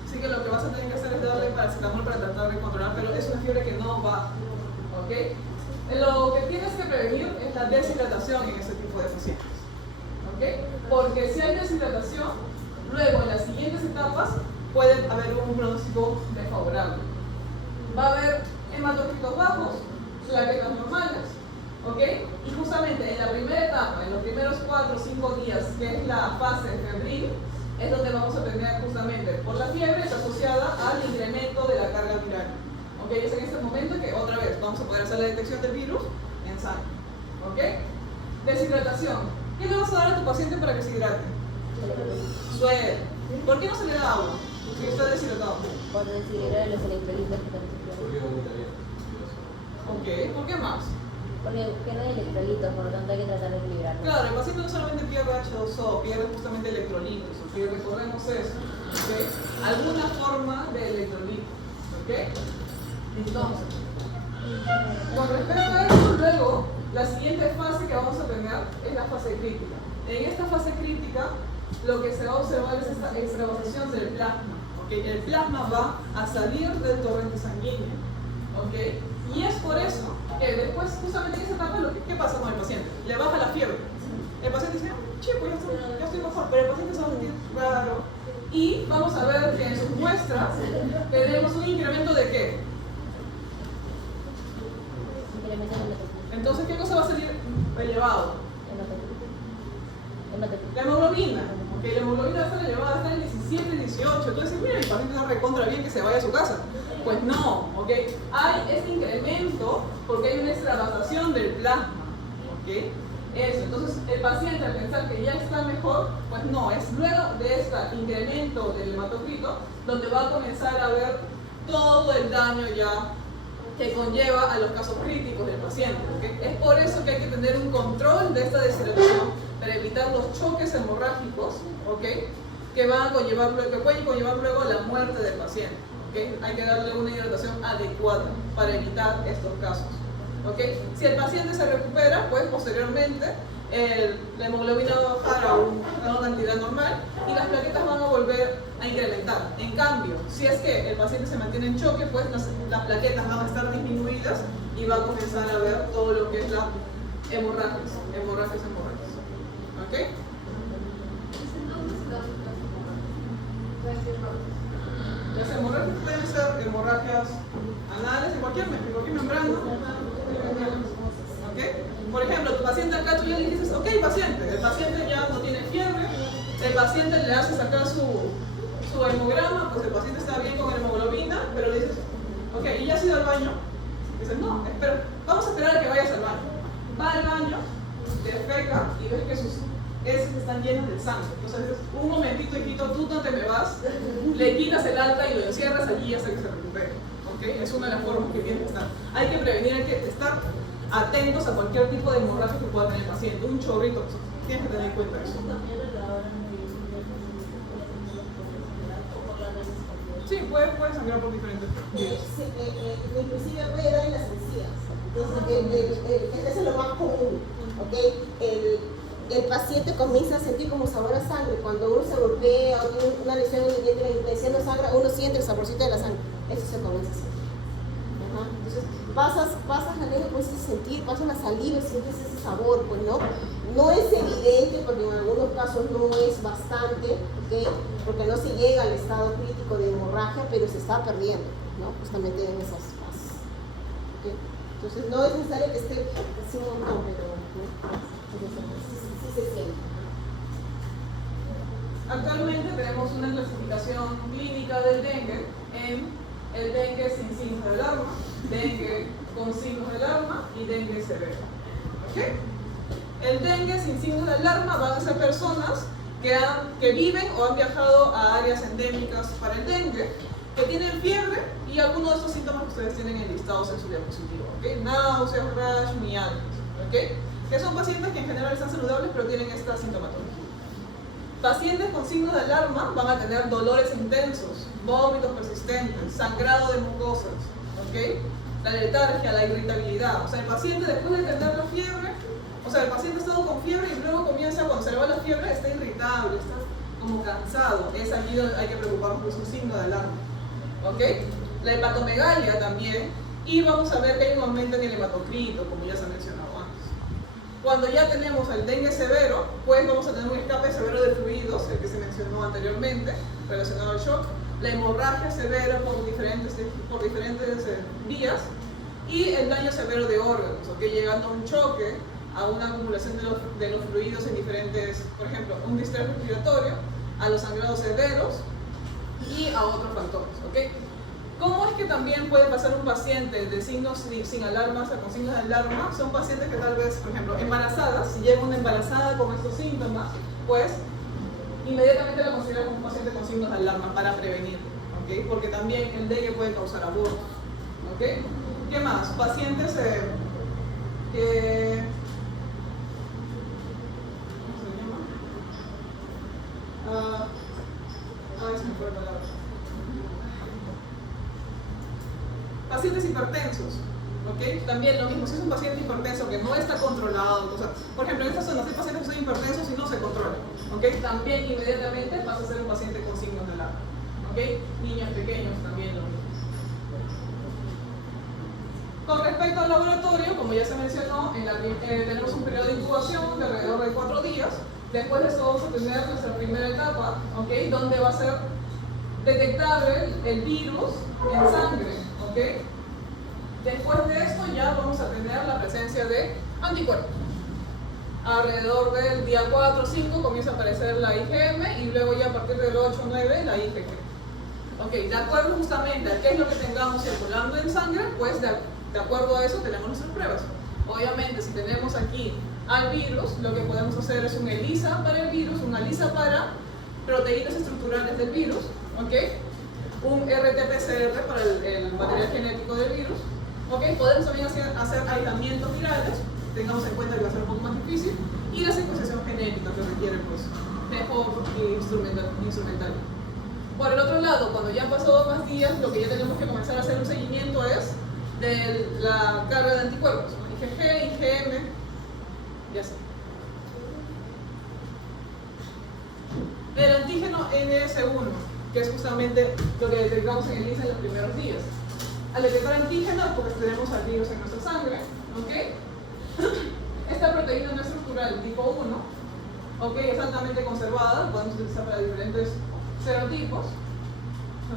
Así que lo que vas a tener que hacer es darle paracetamol para tratar de controlar, pero es una fiebre que no baja, ¿ok? Lo que tienes que prevenir es la deshidratación en este tipo de pacientes, ¿ok? Porque si hay deshidratación, luego en las siguientes etapas puede haber un pronóstico desfavorable. Va a haber hematocritos bajos, plaquetas normales, ¿ok? Y justamente en la primera etapa, en los primeros 4 o 5 días, que es la fase febril, es donde vamos a tener justamente, por la fiebre, es asociada al incremento de la carga viral. ¿Ok? Es en este momento que otra vez vamos a poder hacer la detección del virus en sangre. ¿Ok? Deshidratación. ¿Qué le vas a dar a tu paciente para que se hidrate? Suero. ¿Por qué no se le da agua? Si está deshidratado. Por desequilibrar los electrolitos que Ok, ¿por qué más? porque pierde electrolitos, por lo tanto hay que tratar de equilibrarlo. Claro, el paciente no solamente pierde H2O, pierde justamente electrolitos, ¿ok? Recordemos eso, ¿ok? Alguna forma de electrolitos, ¿ok? Entonces, con respecto a eso, luego, la siguiente fase que vamos a tener es la fase crítica. En esta fase crítica, lo que se va a observar es esta extravasación del plasma, ¿ok? El plasma va a salir del torrente sanguíneo, ¿ok? Y es por eso que después, justamente en esa etapa, ¿qué pasa con el paciente? Le baja la fiebre. El paciente dice, che, pues ya estoy mejor, pero el paciente se va a sentir raro. Y vamos a ver que en sus muestras tenemos un incremento de ¿qué? Entonces, ¿qué cosa va a salir elevado? La hemoglobina. Que la hemoglobina va a estar elevada hasta el 17, 18. Entonces, mira, el paciente está recontra bien que se vaya a su casa. Pues no, ¿ok? Hay este incremento porque hay una extravasación del plasma, ¿ok? Eso, entonces el paciente al pensar que ya está mejor, pues no, es luego de este incremento del hematocrito donde va a comenzar a ver todo el daño ya que conlleva a los casos críticos del paciente, ¿ok? Es por eso que hay que tener un control de esta deshidratación para evitar los choques hemorrágicos, ¿ok? Que pueden conllevar luego la muerte del paciente. ¿okay? Hay que darle una hidratación adecuada para evitar estos casos. ¿Okay? Si el paciente se recupera, pues posteriormente la hemoglobina va a bajar a una cantidad normal y las plaquetas van a volver a incrementar. En cambio, si es que el paciente se mantiene en choque, pues las plaquetas van a estar disminuidas y va a comenzar a ver todo lo que es la hemorragias. ¿Ok? Las hemorragias pueden ser hemorragias anales en cualquier membrana. ¿Okay? Por ejemplo, tu paciente acá tú ya le dices, ok paciente, el paciente ya no tiene fiebre, el paciente le hace sacar su hemograma, pues el paciente está bien con la hemoglobina, pero le dices, ok, ¿y ya has ido al baño? Dices, no, espera, vamos a esperar a que vayas al baño. Va al baño, defeca y ves que sus heces están llenas de sangre. Entonces dices, un momentito hijito, tú no te me vas, le quitas el alta y lo encierras allí hasta que se recupere. ¿Okay? Es una de las formas que tiene que estar. Hay que prevenir, hay que estar atentos a cualquier tipo de hemorragia que pueda tener el paciente. Un chorrito, tienes que tener en cuenta eso. Sí, puede sangrar por diferentes vías. Inclusive puede dar en las encías. Entonces, eso es lo más común. ¿Okay? El paciente comienza a sentir como sabor a sangre. Cuando uno se golpea o tiene una lesión en el diente, la intención no sangra, uno siente el saborcito de la sangre. Eso se comienza a sentir. Entonces, pasas la lengua, puedes sentir, pasas la saliva y sientes ese sabor, pues no es evidente porque en algunos casos no es bastante, ¿okay? Porque no se llega al estado crítico de hemorragia, pero se está perdiendo, ¿no? Justamente en esas fases. ¿Okay? Entonces, no es necesario que esté así un montón, pero sí se siente. Actualmente tenemos una clasificación clínica del dengue en el dengue sin signos de alarma, dengue con signos de alarma y dengue severo. ¿Okay? El dengue sin signos de alarma van a ser personas que viven o han viajado a áreas endémicas para el dengue, que tienen fiebre y algunos de estos síntomas que ustedes tienen enlistados en su diapositiva. ¿Okay? Náuseas, rash, mialgias. ¿Okay? Que son pacientes que en general están saludables pero tienen esta sintomatología. Pacientes con signos de alarma van a tener dolores intensos, vómitos persistentes, sangrado de mucosas, ¿okay? La letargia, la irritabilidad. O sea, el paciente después de tener la fiebre, o sea, el paciente ha estado con fiebre y luego comienza, cuando se le va la fiebre, está irritable, está como cansado. Es allí donde hay que preocuparnos por su signo de alarma, ¿okay? La hepatomegalia también, y vamos a ver que hay un aumento en el hematocrito, como ya se ha mencionado antes. Cuando ya tenemos el dengue severo, pues vamos a tener un escape severo de fluidos, el que se mencionó anteriormente, relacionado al shock, la hemorragia severa por diferentes vías y el daño severo de órganos, ¿okay? Llegando a un choque, a una acumulación de los fluidos en diferentes, por ejemplo, un distrés respiratorio, a los sangrados severos y a otros factores. ¿Okay? ¿Cómo es que también puede pasar un paciente de signos sin alarmas a con signos de alarma? Son pacientes que tal vez, por ejemplo, embarazadas, si llega una embarazada con estos síntomas, pues inmediatamente la consideran como un paciente con signos de alarma para prevenir, ¿okay? Porque también el dengue puede causar abortos. ¿Okay? ¿Qué más? Pacientes que... ¿cómo se llama? Se me fue la palabra. Pacientes hipertensos, ¿ok? También lo mismo, si es un paciente hipertenso que no está controlado, o sea, por ejemplo, en esta zona hay pacientes que son hipertensos y no se controlan, ¿ok? También inmediatamente pasa a ser un paciente con signos de alarma, ¿ok? Niños pequeños también lo mismo. Con respecto al laboratorio, como ya se mencionó, tenemos un periodo de incubación de alrededor de 4 días. Después de eso vamos a tener nuestra primera etapa, ¿ok? Donde va a ser detectable el virus en sangre, ¿ok? Después de esto ya vamos a tener la presencia de anticuerpos. Alrededor del día 4 o 5 comienza a aparecer la IgM y luego ya a partir del 8 o 9 la IgG. ¿Ok? De acuerdo justamente a qué es lo que tengamos circulando en sangre, pues de acuerdo a eso tenemos nuestras pruebas. Obviamente, si tenemos aquí al virus, lo que podemos hacer es un ELISA para el virus, una ELISA para proteínas estructurales del virus, ¿ok? Un RT-PCR para el material genético del virus, ¿ok? Podemos también hacer aislamientos virales, tengamos en cuenta que va a ser un poco más difícil, y la secuenciación genética que requiere pues, mejor instrumental. Por el otro lado, cuando ya han pasado más días, lo que ya tenemos que comenzar a hacer un seguimiento es de la carga de anticuerpos, IgG, IgM, y así. El antígeno NS1, que es justamente lo que detectamos en el ELISA en los primeros días. Al detectar antígeno, porque tenemos al virus en nuestra sangre, ¿ok? Esta proteína no estructural tipo 1, ¿ok? Es altamente conservada, podemos utilizar para diferentes serotipos,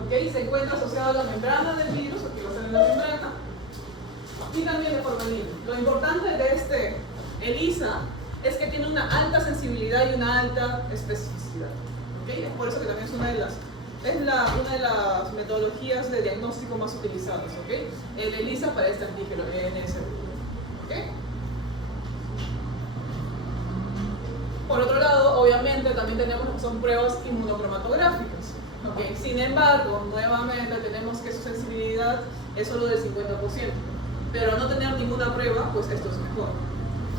¿ok? Se encuentra asociado a la membrana del virus, o que va a ser en la membrana, y también de forma libre. Lo importante de este ELISA es que tiene una alta sensibilidad y una alta especificidad, ¿ok? Es por eso que también es una de las metodologías de diagnóstico más utilizadas, ¿ok? El ELISA para este antígeno NS1, ¿ok? Por otro lado, obviamente, también tenemos lo que son pruebas inmunocromatográficas, ¿ok? Sin embargo, nuevamente tenemos que su sensibilidad es solo del 50%, pero al no tener ninguna prueba, pues esto es mejor,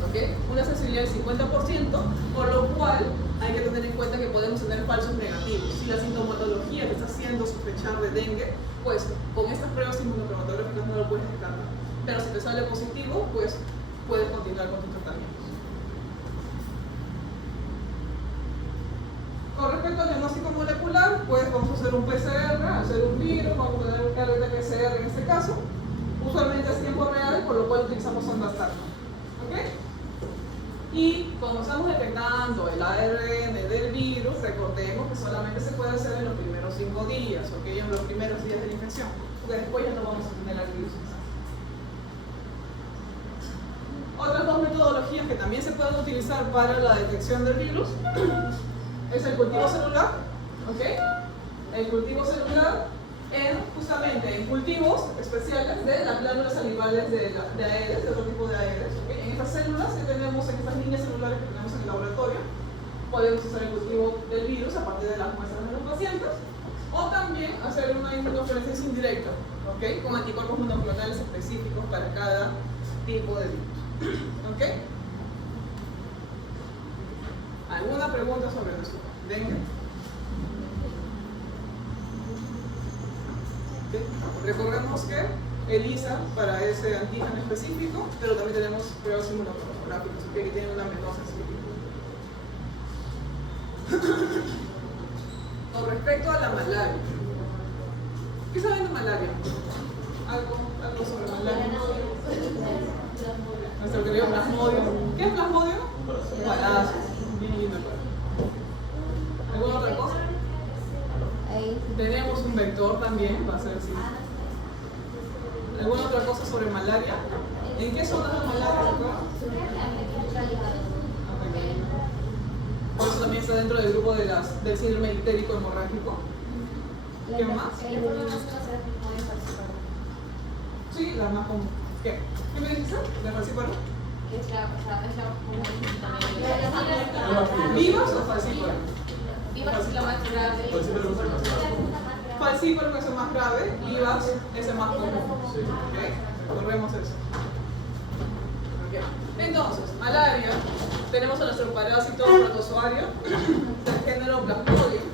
¿ok? Una sensibilidad del 50%, por lo cual hay que tener en cuenta que podemos tener falsos negativos. Si la sintomatología te está haciendo sospechar de dengue, pues con estas pruebas inmunocromatográficas no lo puedes descartar. Pero si te sale positivo, pues puedes continuar con tus tratamientos. Con respecto al diagnóstico molecular, pues vamos a hacer un PCR, hacer un virus, vamos a tener un RT-PCR en este caso. Usualmente es tiempo real, por lo cual utilizamos ondas tacto, ¿ok? Y como estamos detectando el ARN del virus, recordemos que solamente se puede hacer en los primeros 5 días, ¿ok? En los primeros días de la infección, porque después ya no vamos a tener el virus. Otras dos metodologías que también se pueden utilizar para la detección del virus es el cultivo celular, ¿ok? El cultivo celular justamente en cultivos especiales de las glándulas salivales de Aedes, de otro tipo de Aedes, ¿ok? En estas células que tenemos, en estas líneas celulares que tenemos en el laboratorio, podemos hacer el cultivo del virus a partir de las muestras de los pacientes, o también hacer una inmunofluorescencia indirecta, ¿ok? Con anticuerpos monoclonales específicos para cada tipo de virus, ¿ok? ¿Alguna pregunta sobre eso? Dengue. ¿Okay? Recordemos que ELISA para ese antígeno específico, pero también tenemos pruebas inmunocromatográficas, ¿okay? Que tienen una menor sensibilidad. Con respecto a la malaria, ¿qué saben de malaria? ¿Algo sobre malaria? Nuestro querido plasmodio. ¿Qué es plasmodio? Un balazo. ¿Alguna otra cosa? Tenemos un vector también, va a ser así. ¿Alguna otra cosa sobre malaria? ¿En qué zonas de malaria? Por eso también está dentro del grupo del síndrome ictérico hemorrágico. ¿Qué más? Sí, la más común. ¿Qué? ¿Qué me dices? ¿De falciparum? ¿Vivas o falciparum? Vivas es la más grave. Falciparum es el más grave, vivas es el más común. ¿Ok? Recordemos eso. Okay. Entonces, malaria, tenemos a nuestro parásito protozoario del género Plasmodium.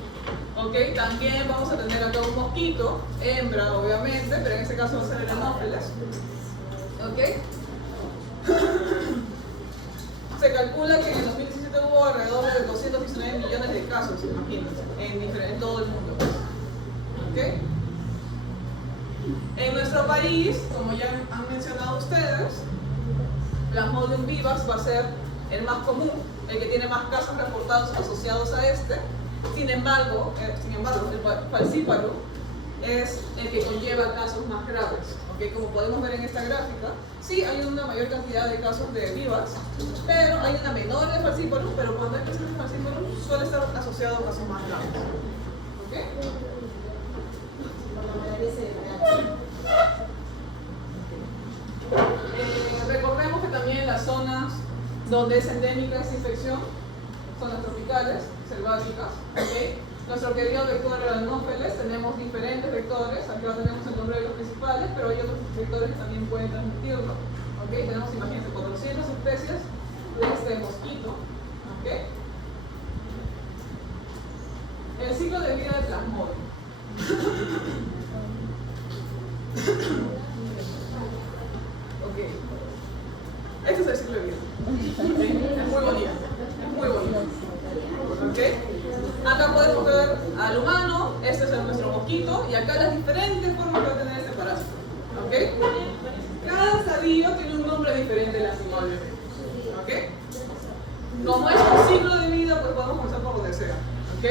¿Ok? También vamos a tener acá un mosquito, hembra obviamente, pero en este caso va a ser el Anopheles. ¿Ok? Se calcula que en el 2017 hubo alrededor de 219 millones de casos, imagínense, en todo el mundo. ¿Okay? En nuestro país, como ya han mencionado ustedes, Plasmodium vivax va a ser el más común, el que tiene más casos reportados asociados a este. Sin embargo, el falciparum es el que conlleva casos más graves. ¿Okay? Como podemos ver en esta gráfica, sí hay una mayor cantidad de casos de vivax, pero hay una menor de falciparum, pero cuando hay casos de falciparum suele estar asociado a casos más graves. ¿Okay? Recordemos que también las zonas donde es endémica esta infección, zonas tropicales, selváticas, ¿okay? Nuestro querido vector de Anopheles, tenemos diferentes vectores, aquí tenemos el nombre de los principales, pero hay otros vectores que también pueden transmitirlo. ¿Okay? Tenemos, imagínense, 400 especies de este mosquito. ¿Okay? El ciclo de vida del Plasmodium. Ok. Este es el ciclo de vida. Es muy bonito. Es muy bonito. ¿Ok? Acá podemos ver al humano, este es nuestro mosquito, y acá las diferentes formas que va a tener este parásito. ¿Ok? Cada estadio tiene un nombre diferente lastimablemente. ¿Ok? Como es un ciclo de vida, pues podemos comenzar por donde sea. ¿Ok?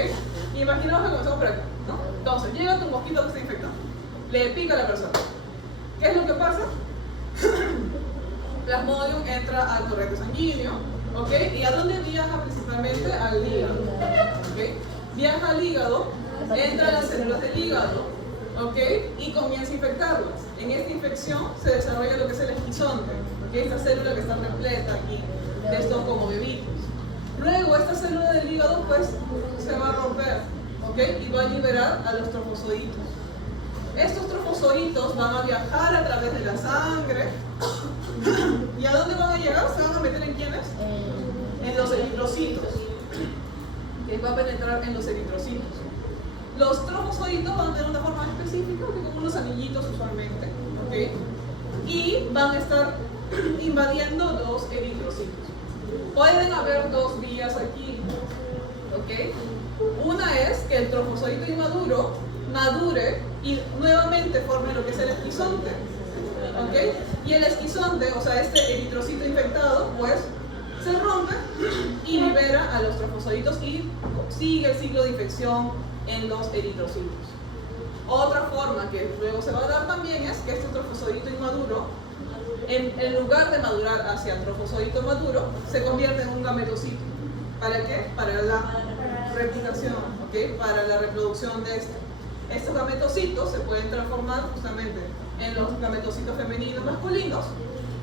Imaginemos que comenzamos por acá, ¿no? Entonces, llega tu mosquito que está infectado, le pica a la persona. ¿Qué es lo que pasa? Plasmodium entra al torrente sanguíneo, ¿ok? ¿Y a dónde viaja principalmente? Al hígado, ¿ok? Viaja al hígado, entra a las células del hígado, ¿ok? Y comienza a infectarlas. En esta infección se desarrolla lo que es el esquizonte, ¿ok? Esta célula que está repleta aquí de estos como bebitos. Luego esta célula del hígado pues se va a romper, ¿ok? Y va a liberar a los trofozoitos. Estos trofozoitos van a viajar a través de la sangre. ¿Y a dónde van a llegar? ¿Se van a meter en quiénes? En los eritrocitos. Que va a penetrar en los eritrocitos. Los trofozoitos van a tener una forma específica, que como unos anillitos usualmente, ¿ok? Y van a estar invadiendo los eritrocitos. Pueden haber dos vías aquí, ¿ok? Una es que el trofozoito inmaduro madure y nuevamente forme lo que es el esquizonte, ¿ok? Y el esquizonte, o sea, este eritrocito infectado, pues se rompe y libera a los trofozoitos y sigue el ciclo de infección en los eritrocitos. Otra forma que luego se va a dar también es que este trofozoito inmaduro, en lugar de madurar hacia trofozoito maduro, se convierte en un gametocito. ¿Para qué? Para la replicación, ¿ok? Para la reproducción de este. Estos gametocitos se pueden transformar justamente en los gametocitos femeninos masculinos,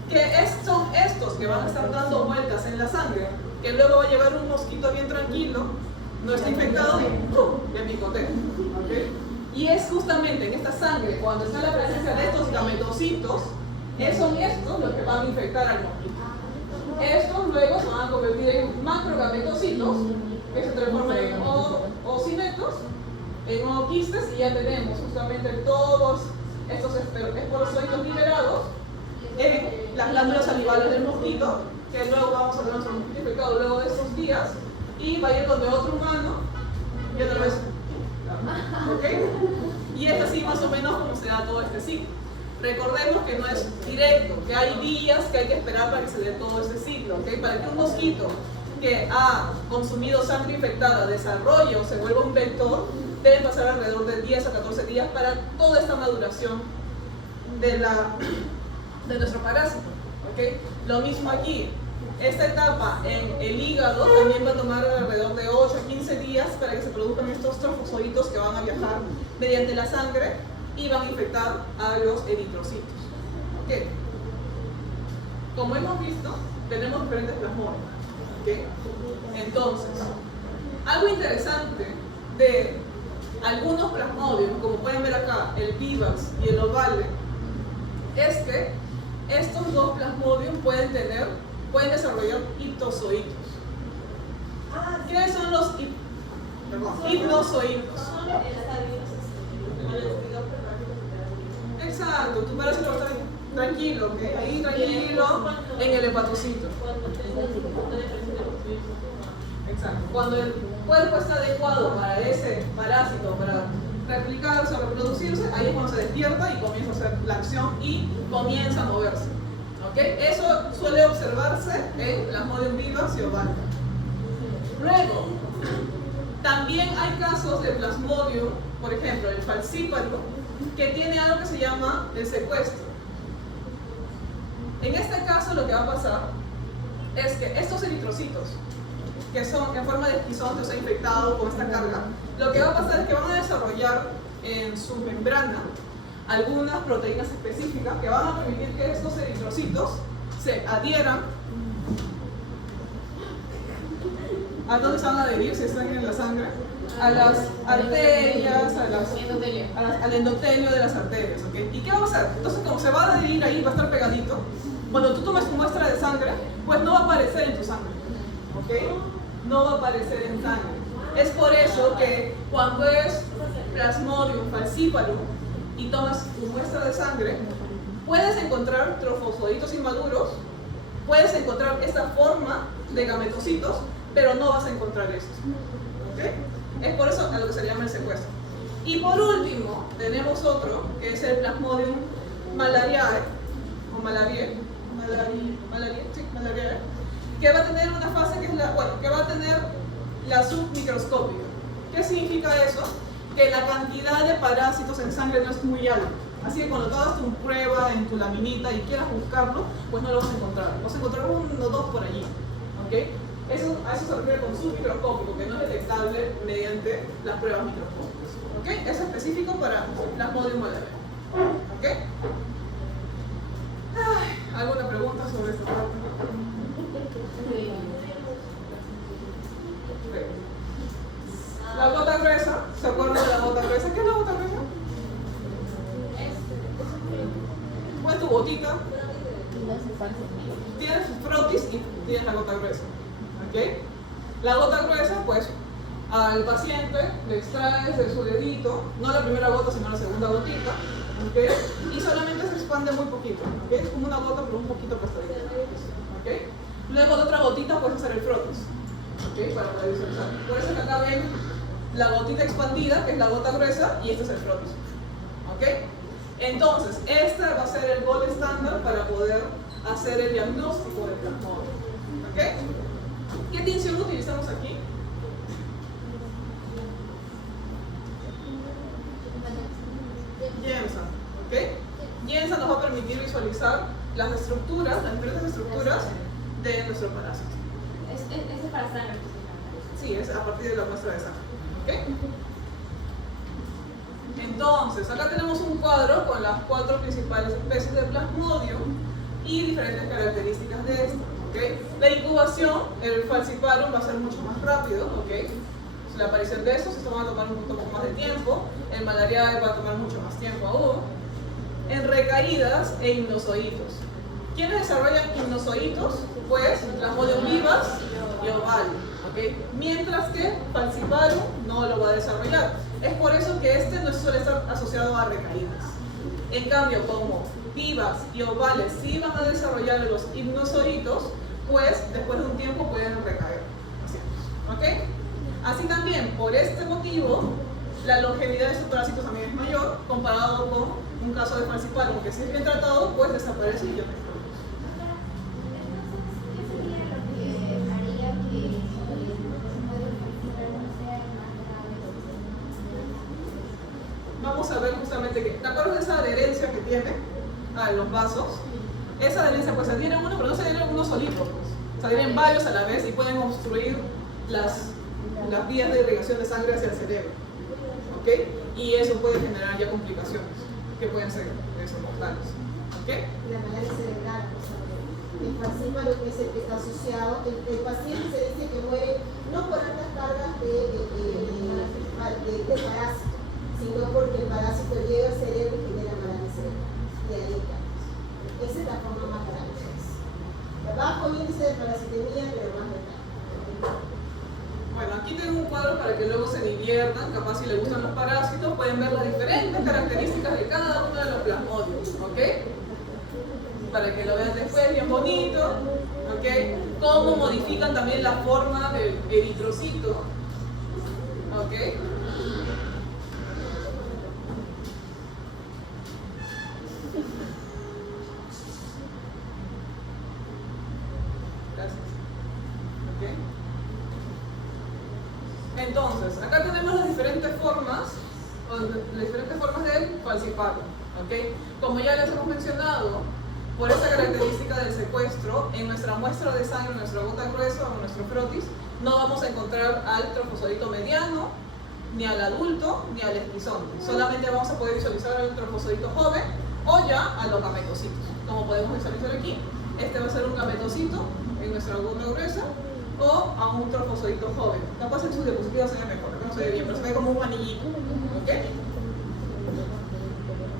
que son estos que van a estar dando vueltas en la sangre, que luego va a llegar un mosquito bien tranquilo, no está infectado y le picotea, ¿ok? Y es justamente en esta sangre, cuando está la presencia de estos gametocitos, son estos los que van a infectar al mosquito. Estos luego se van a convertir en macrogametocitos, que se transforman en ocinetos, en ooquistes, y ya tenemos justamente todos estos esporozoitos liberados en las glándulas salivales del mosquito, que luego vamos a tener nuestro mosquito infectado luego de estos días, y va a ir donde otro humano, y otra vez, ¿ok? Y es así más o menos como se da todo este ciclo. Recordemos que no es directo, que hay días que hay que esperar para que se dé todo este ciclo, ¿ok? Para que un mosquito que ha consumido sangre infectada desarrolle o se vuelva un vector, deben pasar alrededor de 10 a 14 días para toda esta maduración de nuestro parásito, ¿ok? Lo mismo aquí, esta etapa en el hígado también va a tomar alrededor de 8 a 15 días para que se produzcan estos trofozoitos que van a viajar mediante la sangre y van a infectar a los eritrocitos. ¿Ok? Como hemos visto, tenemos diferentes plasmodios. ¿Ok? Entonces, algo interesante de algunos plasmodios, como pueden ver acá, el vivax y el ovale, es que estos dos plasmodios pueden desarrollar iptozoitos. ¿Qué son los hipnozoitos? Exacto, tu parásito va a estar tranquilo, ¿ok? Ahí tranquilo en el hepatocito. Exacto. Cuando el cuerpo está adecuado para ese parásito, para replicarse o reproducirse, ahí es cuando se despierta y comienza a hacer la acción y comienza a moverse. ¿Ok? Eso suele observarse en Plasmodium vivax y ovale. Luego, también hay casos de Plasmodium, por ejemplo, el falciparum, que tiene algo que se llama el secuestro. En este caso lo que va a pasar es que estos eritrocitos, que son en forma de esquizonte, o sea, infectados con esta carga, lo que va a pasar es que van a desarrollar en su membrana algunas proteínas específicas que van a permitir que estos eritrocitos se adhieran. ¿A dónde se van a adherir si están en la sangre? A las arterias, al endotelio de las arterias, ¿ok? ¿Y qué va a hacer? Entonces, como se va a adherir ahí, va a estar pegadito, cuando tú tomes tu muestra de sangre, pues no va a aparecer en tu sangre, ¿ok? No va a aparecer en sangre. Es por eso que cuando es Plasmodium falciparum y tomas tu muestra de sangre, puedes encontrar trofosoditos inmaduros, puedes encontrar esta forma de gametocitos, pero no vas a encontrar esto. ¿Okay? Es por eso a lo que se llama el secuestro. Y por último, tenemos otro, que es el Plasmodium malariae, o malariae, que va a tener una fase que es que va a tener la submicroscópica. ¿Qué significa eso? Que la cantidad de parásitos en sangre no es muy alta. Así que cuando tú hagas tu prueba en tu laminita y quieras buscarlo, pues no lo vas a encontrar. Vas a encontrar uno o dos por allí. ¿Okay? A eso se refiere con submicroscópico, que no es detectable mediante las pruebas microscópicas. ¿Okay? Es específico para Plasmodium malariae. ¿Okay? ¿Alguna pregunta sobre esta parte? La gota gruesa, ¿se acuerdan de la gota gruesa? ¿Qué es la gota gruesa? Pues tu gotita, tienes frotis y tienes la gota gruesa. ¿Okay? La gota gruesa, pues al paciente le extraes de su dedito, no la primera gota sino la segunda gotita, ¿okay? Y solamente se expande muy poquito, ¿okay? Es como una gota pero un poquito apretadita, ¿okay? Luego de otra gotita puedes hacer el frotis, ¿okay? Para poder visualizar. Por eso que acá ven la gotita expandida, que es la gota gruesa, y este es el frotis, ¿okay? Entonces, este va a ser el gold estándar para poder hacer el diagnóstico del plasmodium, ¿okay? ¿Qué tinción utilizamos aquí? Jensen, ¿ok? Jensen nos va a permitir visualizar las estructuras, las diferentes estructuras de nuestro parásito. Es para sangre. Sí, es a partir de la muestra de sangre, ¿ok? Entonces, acá tenemos un cuadro con las 4 principales especies de Plasmodium y diferentes características de esto, ¿ok? La incubación, el falciparum va a ser mucho más rápido, ¿ok? La aparición de estos va a tomar un poco más de tiempo, el malariae va a tomar mucho más tiempo aún, en recaídas e hipnozoitos. ¿Quiénes desarrollan hipnozoitos? Pues Plasmodium vivas y oval, ¿okay? Mientras que falciparum no lo va a desarrollar. Es por eso que este no suele estar asociado a recaídas. En cambio, como vivas y ovales sí van a desarrollar los hipnozoitos, pues después de un tiempo pueden recaer. ¿Ok? Así también, por este motivo, la longevidad de estos parásitos también es mayor comparado con un caso de falciparum que si es bien tratado, pues desaparece y ya no hay problemas. Vamos a ver justamente que, ¿te acuerdas de esa adherencia que tiene a los vasos? Esa adherencia pues se adhiere uno, pero no se adhiere uno solito, pues. Se adhieren varios a la vez y pueden obstruir las vías de irrigación de sangre hacia el cerebro, ¿ok? Y eso puede generar ya complicaciones que pueden ser mortales, ¿ok? La malaria cerebral, o sea, el falciparum es el que está asociado, el paciente se dice que muere no por altas cargas de parásito, sino porque el parásito llega al cerebro y genera malaria cerebral. De ahí esa es la forma más grave. Bajo índice de parasitemia, pero más letal. Bueno, aquí tengo un cuadro para que luego se diviertan, capaz si les gustan los parásitos, pueden ver las diferentes características de cada uno de los plasmodios, ¿ok? Para que lo vean después bien bonito, ¿ok? Cómo modifican también la forma del eritrocito, ¿ok? Entonces, acá tenemos las diferentes formas del falciparum, ¿ok? Como ya les hemos mencionado, por esta característica del secuestro, en nuestra muestra de sangre, en nuestra gota gruesa o en nuestro frotis, no vamos a encontrar al trofosodito mediano, ni al adulto, ni al esquizonte. Solamente vamos a poder visualizar al trofosodito joven o ya a los gametocitos. Como podemos visualizar aquí, este va a ser un gametocito en nuestra gota gruesa, o a un trofosodito joven. Capaz en sus diapositivas se ve mejor, no se ve bien, pero se ve como un anillito, ¿ok?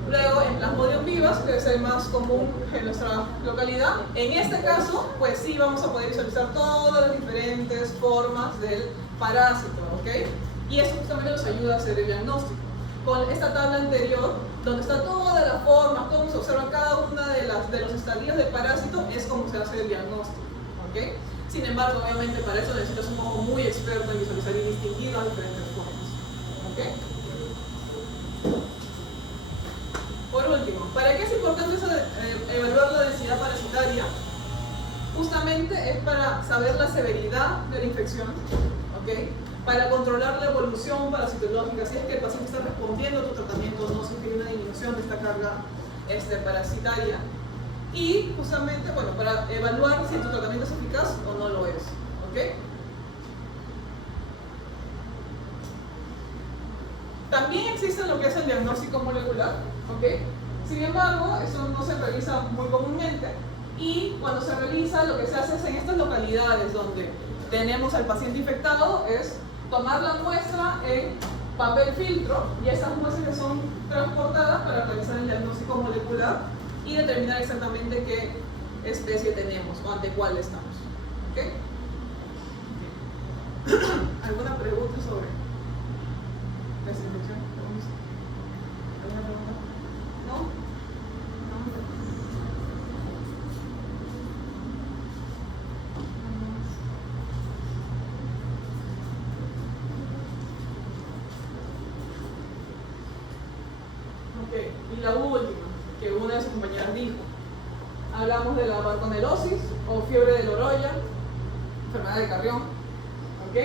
Luego en Plasmodium vivas, que es el más común en nuestra localidad, en este caso, pues sí vamos a poder visualizar todas las diferentes formas del parásito, ¿ok? Y eso justamente nos ayuda a hacer el diagnóstico. Con esta tabla anterior, donde está todas las formas, cómo se observa cada una de los estadios del parásito, es como se hace el diagnóstico, ¿ok? Sin embargo, obviamente para eso necesitas un ojo muy experto en visualizar y distinguir las diferentes formas, ¿ok? Por último, ¿para qué es importante evaluar la densidad parasitaria? Justamente es para saber la severidad de la infección, ¿ok? Para controlar la evolución parasitológica, si es que el paciente está respondiendo a tu tratamiento o no, si es que hay una disminución de esta carga parasitaria. Y justamente, bueno, para evaluar si tu tratamiento es eficaz o no lo es, ¿ok? También existe lo que es el diagnóstico molecular, ¿ok? Sin embargo, eso no se realiza muy comúnmente, y cuando se realiza, lo que se hace es en estas localidades donde tenemos al paciente infectado, es tomar la muestra en papel filtro, y esas muestras que son transportadas para realizar el diagnóstico molecular y determinar exactamente qué especie tenemos o ante cuál estamos, ¿ok? ¿Alguna pregunta sobre desinfección? ¿Alguna pregunta? ¿No? Y la última, que una de sus compañeras dijo, hablamos de la bartonelosis o fiebre de Lorolla, enfermedad de Carrión, ¿ok?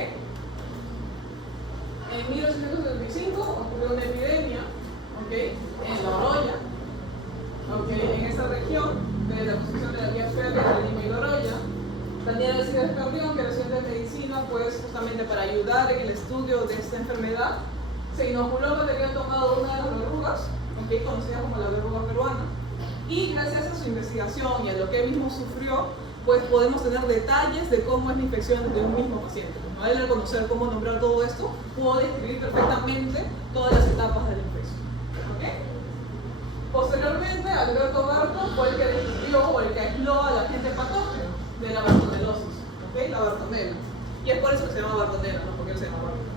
En 1875 ocurrió una epidemia, ¿ok? En Lorolla, ¿ok? En esa región, de la construcción de la vía férrea de Lima y Lorolla, Daniel Alcides Carrión, que era estudiante de medicina, pues justamente para ayudar en el estudio de esta enfermedad, se inoculó material tomado de una de las verrugas, ¿okay? Conocida como la verruga peruana, y gracias a su investigación y a lo que él mismo sufrió, pues podemos tener detalles de cómo es la infección de un mismo paciente. ¿No? Él, al conocer cómo nombrar todo esto, pudo describir perfectamente todas las etapas de la infección, ¿okay? Posteriormente, Alberto Barton fue el que descubrió o el que aisló al agente patógeno de la bartonelosis, ¿okay? La bartonela, y es por eso que se llama bartonela, no porque él se llama Barton.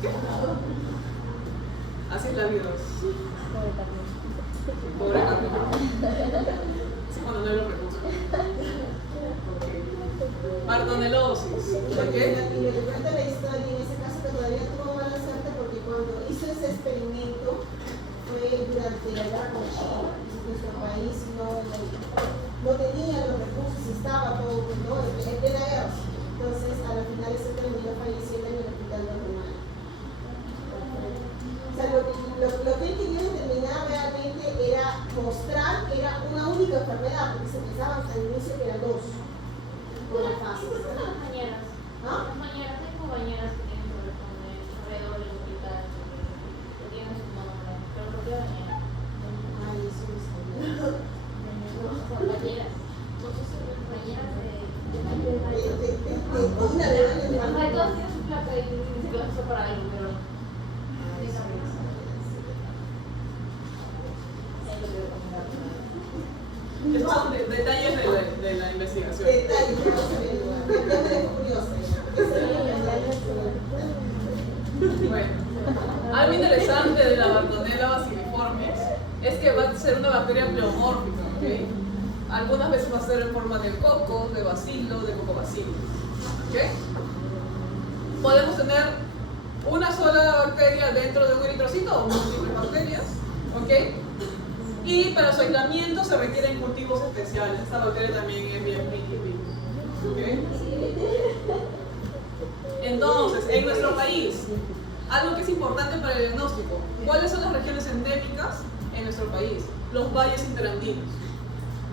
¿Qué? Así es la vida. Pobre Carlos. Sí, cuando no hay los recursos. Okay. Bartonelosis. ¿Okay? Y me cuenta la historia en ese caso que todavía tuvo mala suerte porque cuando hizo ese experimento fue durante la guerra con Chile. Nuestro país no tenía los recursos, estaba todo en plena guerra. Entonces, a la final ese terminó falleciendo en el hospital de Román. O sea, lo que él quería determinar realmente era mostrar que era una única enfermedad, porque se pensaba al inicio que eran dos, por la fase. Compañeras. ¿No? Compañeras, hay compañeras que tienen problemas con el alrededor del hospital, que tienen su nombre, pero ¿por qué bañeras? Ay, eso no sabía. Compañeras. Compañeras de Una de las Ajá, todos tienen su placa y se lo usa para algo, pero Estos son detalles de la investigación. detalles que no se ven, ya me dejo curiosa. Bueno, algo interesante de la Bartonella bacilliformes es que va a ser una bacteria pleomórfica, ¿ok? Algunas veces va a ser en forma de coco, de bacilo, de cocobacilo, ¿ok? Podemos tener una sola bacteria dentro de un eritrocito o múltiples bacterias, ¿ok? Y para su aislamiento se requieren cultivos especiales. Esta bacteria también es bien príncipe, ¿ok? Entonces, en nuestro país, algo que es importante para el diagnóstico, ¿cuáles son las regiones endémicas en nuestro país? Los valles interandinos.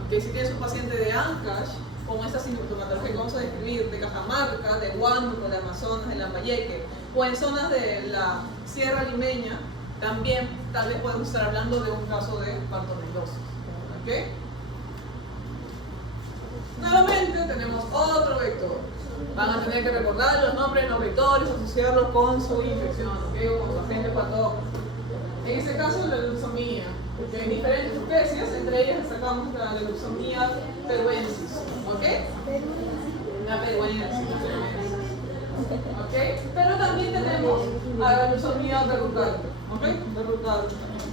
¿Okay? Si tienes un paciente de Ancash, con esta sintomatología que vamos a describir, de Cajamarca, de Huánuco, de Amazonas, de Lambayeque, o en zonas de la Sierra Limeña, también tal vez podemos estar hablando de un caso de bartonelosis. ¿Okay? Nuevamente tenemos otro vector. Van a tener que recordar los nombres de los vectores, asociarlos con su infección, ¿okay? O con su agente patógeno. En este caso, la leucemia. Porque hay diferentes especies, entre ellas destacamos la leucemia peruensis. ¿Ok? La peruensis. ¿ok? Pero también tenemos a la leucemia verrucal, ¿ok? Verrucal,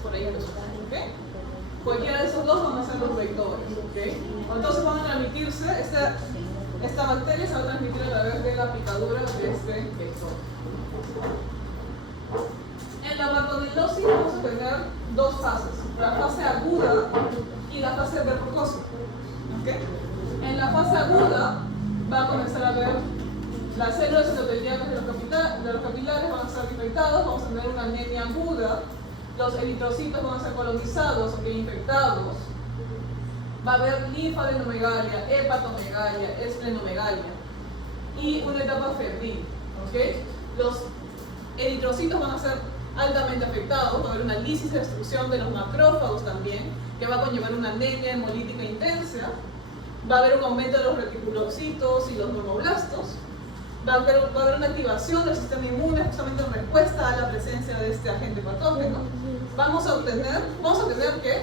por ahí ¿ok? Cualquiera de esos dos van a ser los vectores, ¿ok? Entonces van a transmitirse, esta bacteria se va a transmitir a través de la picadura de este vector. En la bartonelosis vamos a tener dos fases, la fase aguda y la fase verrucosa, ¿ok? En la fase aguda va a comenzar a ver las células endoteliales de los capilares van a estar infectados, vamos a tener una anemia aguda, los eritrocitos van a ser colonizados, ¿ok? Infectados, va a haber linfadenomegalia, hepatomegalia, esplenomegalia y una etapa febril, ¿ok? Los eritrocitos van a ser altamente afectados, va a haber una lisis de destrucción de los macrófagos también, que va a conllevar una anemia hemolítica intensa, va a haber un aumento de los reticulocitos y los normoblastos, va a haber una activación del sistema inmune justamente en respuesta a la presencia de este agente patógeno. Vamos a obtener que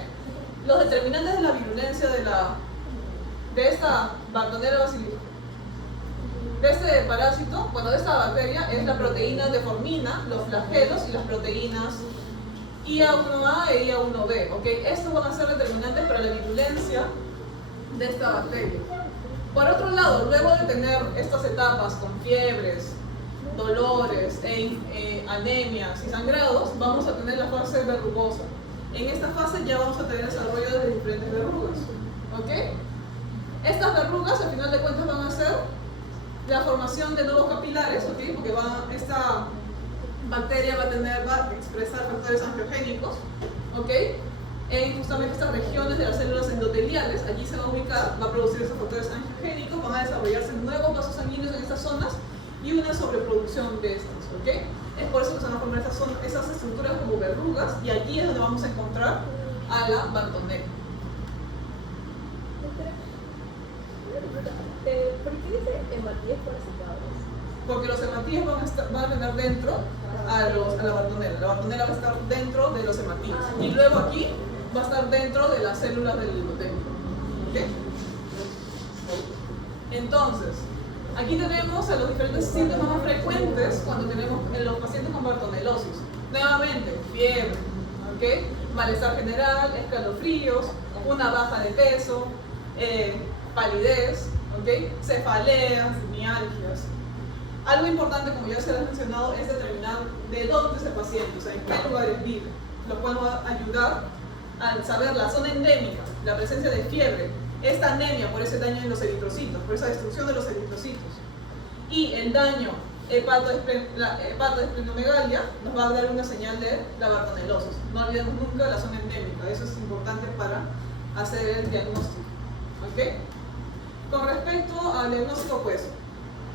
los determinantes de la virulencia de esta Bartonella basilicum, de este parásito, bueno, de esta bacteria, es la proteína de formina, los flagelos y las proteínas IA1A e IA1B, ¿ok? Estos van a ser determinantes para la virulencia de esta bacteria. Por otro lado, luego de tener estas etapas con fiebres, dolores, anemias y sangrados, vamos a tener la fase verrugosa. En esta fase ya vamos a tener desarrollo de diferentes verrugas, ¿ok? Estas verrugas, al final de cuentas, van a ser la formación de nuevos capilares, ¿ok? Porque esta bacteria va a expresar factores angiogénicos, ¿ok? En justamente estas regiones de las células endoteliales, allí se va a ubicar, va a producir esos factores angiogénicos, van a desarrollarse nuevos vasos sanguíneos en estas zonas y una sobreproducción de estas, ¿ok? Es por eso que se van a formar esas estructuras como verrugas y allí es donde vamos a encontrar a la Bartonella. ¿Por qué dice hematíes parasitados? Porque los hematíes van a tener dentro a la Bartonella. La Bartonella va a estar dentro de los hematíes. Y luego aquí va a estar dentro de las células del endotelio. ¿Ok? Entonces, aquí tenemos a los diferentes síntomas más frecuentes cuando tenemos en los pacientes con bartonelosis. Nuevamente, fiebre, ¿ok? Malestar general, escalofríos, una baja de peso, palidez, ¿ok? Cefaleas, mialgias. Algo importante, como ya se les ha mencionado, es determinar de dónde es el paciente, o sea, en qué lugares vive. Lo cual nos va a ayudar a saber la zona endémica, la presencia de fiebre, esta anemia por ese daño en los eritrocitos, por esa destrucción de los eritrocitos. Y el daño hepatoesplenomegalia nos va a dar una señal de la bartonelosis. No olvidemos nunca la zona endémica, eso es importante para hacer el diagnóstico. ¿Ok? Con respecto al diagnóstico, pues,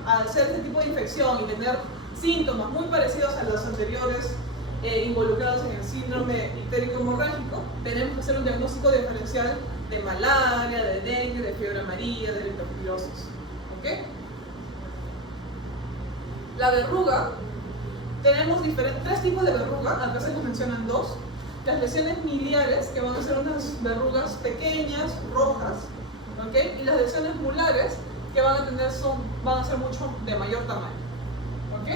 al ser este tipo de infección y tener síntomas muy parecidos a los anteriores involucrados en el síndrome ictérico hemorrágico, tenemos que hacer un diagnóstico diferencial de malaria, de dengue, de fiebre amarilla, de leptospirosis. ¿Ok? La verruga, tenemos tres tipos de verruga, acá se nos mencionan dos. Las lesiones miliares, que van a ser unas verrugas pequeñas, rojas, ¿ok? Y las lesiones mulares, que van a ser mucho de mayor tamaño, ¿ok?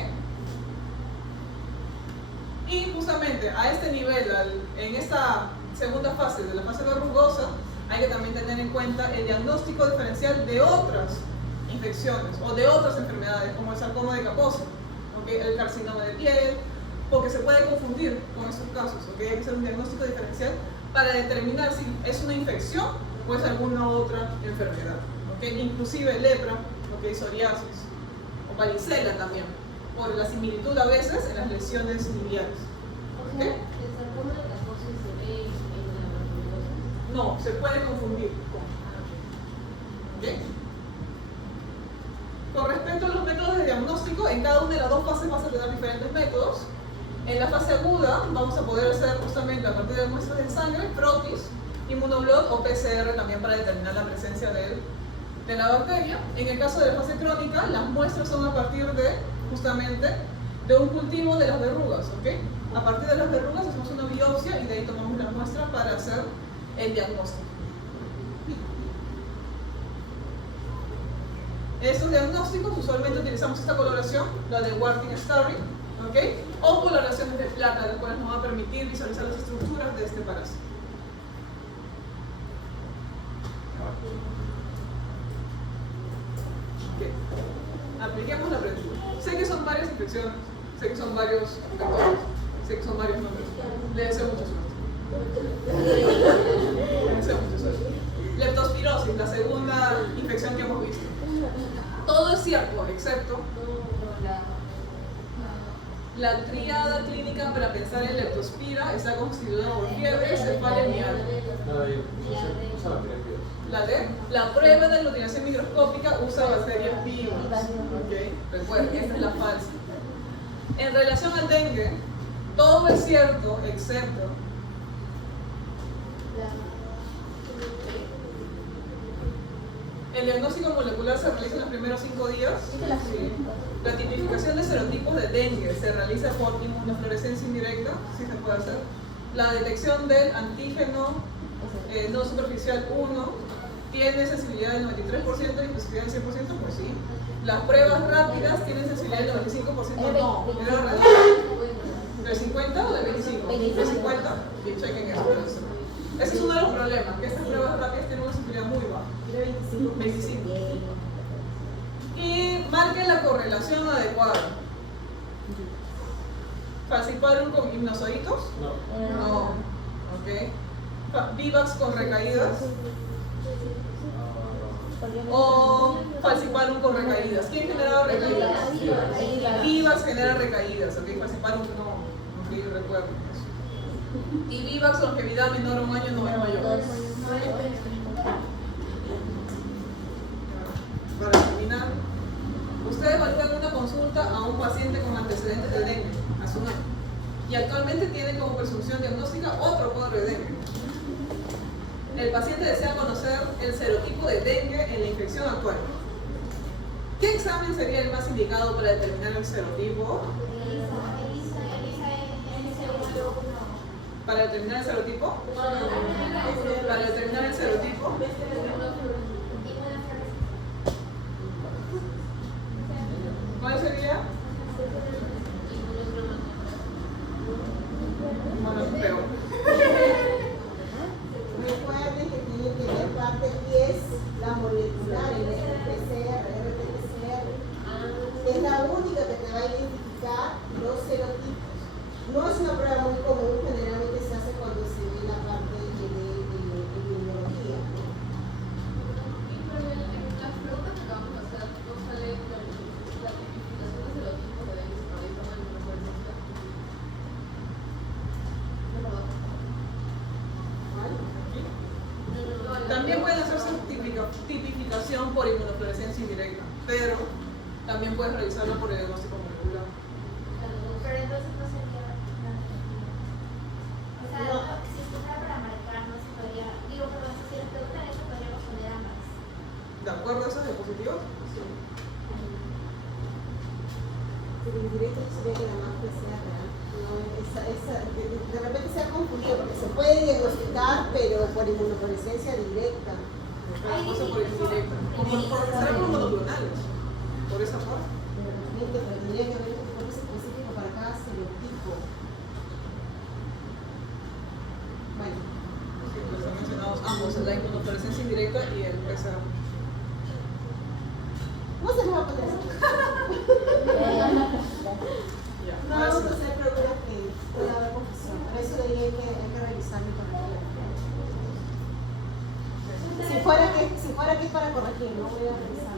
Y justamente a este nivel, en esta segunda fase de la fase verrugosa, hay que también tener en cuenta el diagnóstico diferencial de otras infecciones o de otras enfermedades, como el sarcoma de Kaposi, ¿okay? El carcinoma de piel, porque se puede confundir con estos casos, ¿okay? Hay que hacer un diagnóstico diferencial para determinar si es una infección o es alguna otra enfermedad, ¿okay? Inclusive lepra, ¿okay? Psoriasis o varicela también, por la similitud a veces en las lesiones miliares. ¿Okay? ¿El sarcoma de Kaposi se ve en la bartonelosis? No, se puede confundir con. ¿Okay? Con respecto a los métodos de diagnóstico, en cada una de las dos fases vas a tener diferentes métodos. En la fase aguda vamos a poder hacer justamente a partir de muestras de sangre, frotis, inmunoblot o PCR también para determinar la presencia de la bacteria. En el caso de la fase crónica, las muestras son a partir de justamente de un cultivo de las verrugas, ¿ok? A partir de las verrugas hacemos una biopsia y de ahí tomamos la muestra para hacer el diagnóstico. En estos diagnósticos usualmente utilizamos esta coloración, la de Warting-Starry, ¿ok? O coloraciones de placa, las cuales nos van a permitir visualizar las estructuras de este parásito. Ok. Apliquemos la prevención. Sé que son varias infecciones, sé que son varios vectores, sé que son varios nombres. Le deseo mucha suerte. Le deseo mucha suerte. Leptospirosis, la segunda infección que hemos visto. Todo es cierto, excepto la tríada clínica para pensar en leptospira está constituida por fiebre, cefalia y mialgia. Nada, usa la terapia. La D, la prueba de aglutinación microscópica usa bacterias vivas. ¿Okay? Recuerden, esta es la falsa. En relación al dengue, todo es cierto, excepto el diagnóstico molecular se realiza en los primeros 5 días. Sí. La tipificación de serotipos de dengue se realiza por inmunofluorescencia indirecta, sí se puede hacer. La detección del antígeno no superficial 1 tiene sensibilidad del 93% y especificidad del 100%, pues sí. Las pruebas rápidas tienen sensibilidad del 95%, no, era alrededor del 50 o del 25, del 50, y chequen eso. Ese es uno de los problemas, que estas pruebas rápidas tienen una sensibilidad muy baja. 25. Y marquen la correlación adecuada. Falciparum con hipnozoitos. No. Ok. Vivax con recaídas. O falciparum con recaídas. ¿Quién generaba recaídas? Vivax genera recaídas. Ok, falciparum no. Ok, recuerden eso. Y Vivax, longevidad menor a un año, no es mayor. Para terminar, ustedes evalúan una consulta a un paciente con antecedentes de dengue hace un año y actualmente tiene como presunción diagnóstica otro cuadro de dengue. El paciente desea conocer el serotipo de dengue en la infección actual. ¿Qué examen sería el más indicado para determinar el serotipo? ¿Para determinar el serotipo? Para determinar el serotipo. ¿Cuál sería? Bueno, peor. Recuerden que tienen que ver parte 10, la molecular, el RT-PCR, es la única que te va a identificar los serotipos. No es una prueba muy común, generalmente se hace cuando se ve la parte de epidemiología. Las preguntas que acabamos de hacer, no sale la tipificación de serotipos de dengue por ahí como el inmunofluorescencia. También pueden hacerse tipificación por inmunofluorescencia indirecta, pero también pueden realizarlo por el diagnóstico molecular. Pero entonces no sería o sea, no, si fuera para marcar no se podría, digo, perdón, si les preguntan eso podríamos poner ambas. ¿De acuerdo a esos dispositivos? Sí. Pero indirecto sería que la máscara sea real. No, de repente se ha confundido porque se puede diagnosticar, pero por inmunofluorescencia directa. Cosa por indirecta. Será por monoclonales. Por esa parte. Pero tendría que haber un focus específico para cada serotipo. Bueno. Sí, pues están mencionados ambos, la inmunofluorescencia indirecta y el PCR. No se les va a poner eso. Ya. No vamos a hacer preguntas que pueda haber confusión. Para eso hay que revisarlo y corregirlo. Si fuera que es para corregir, no voy a revisar.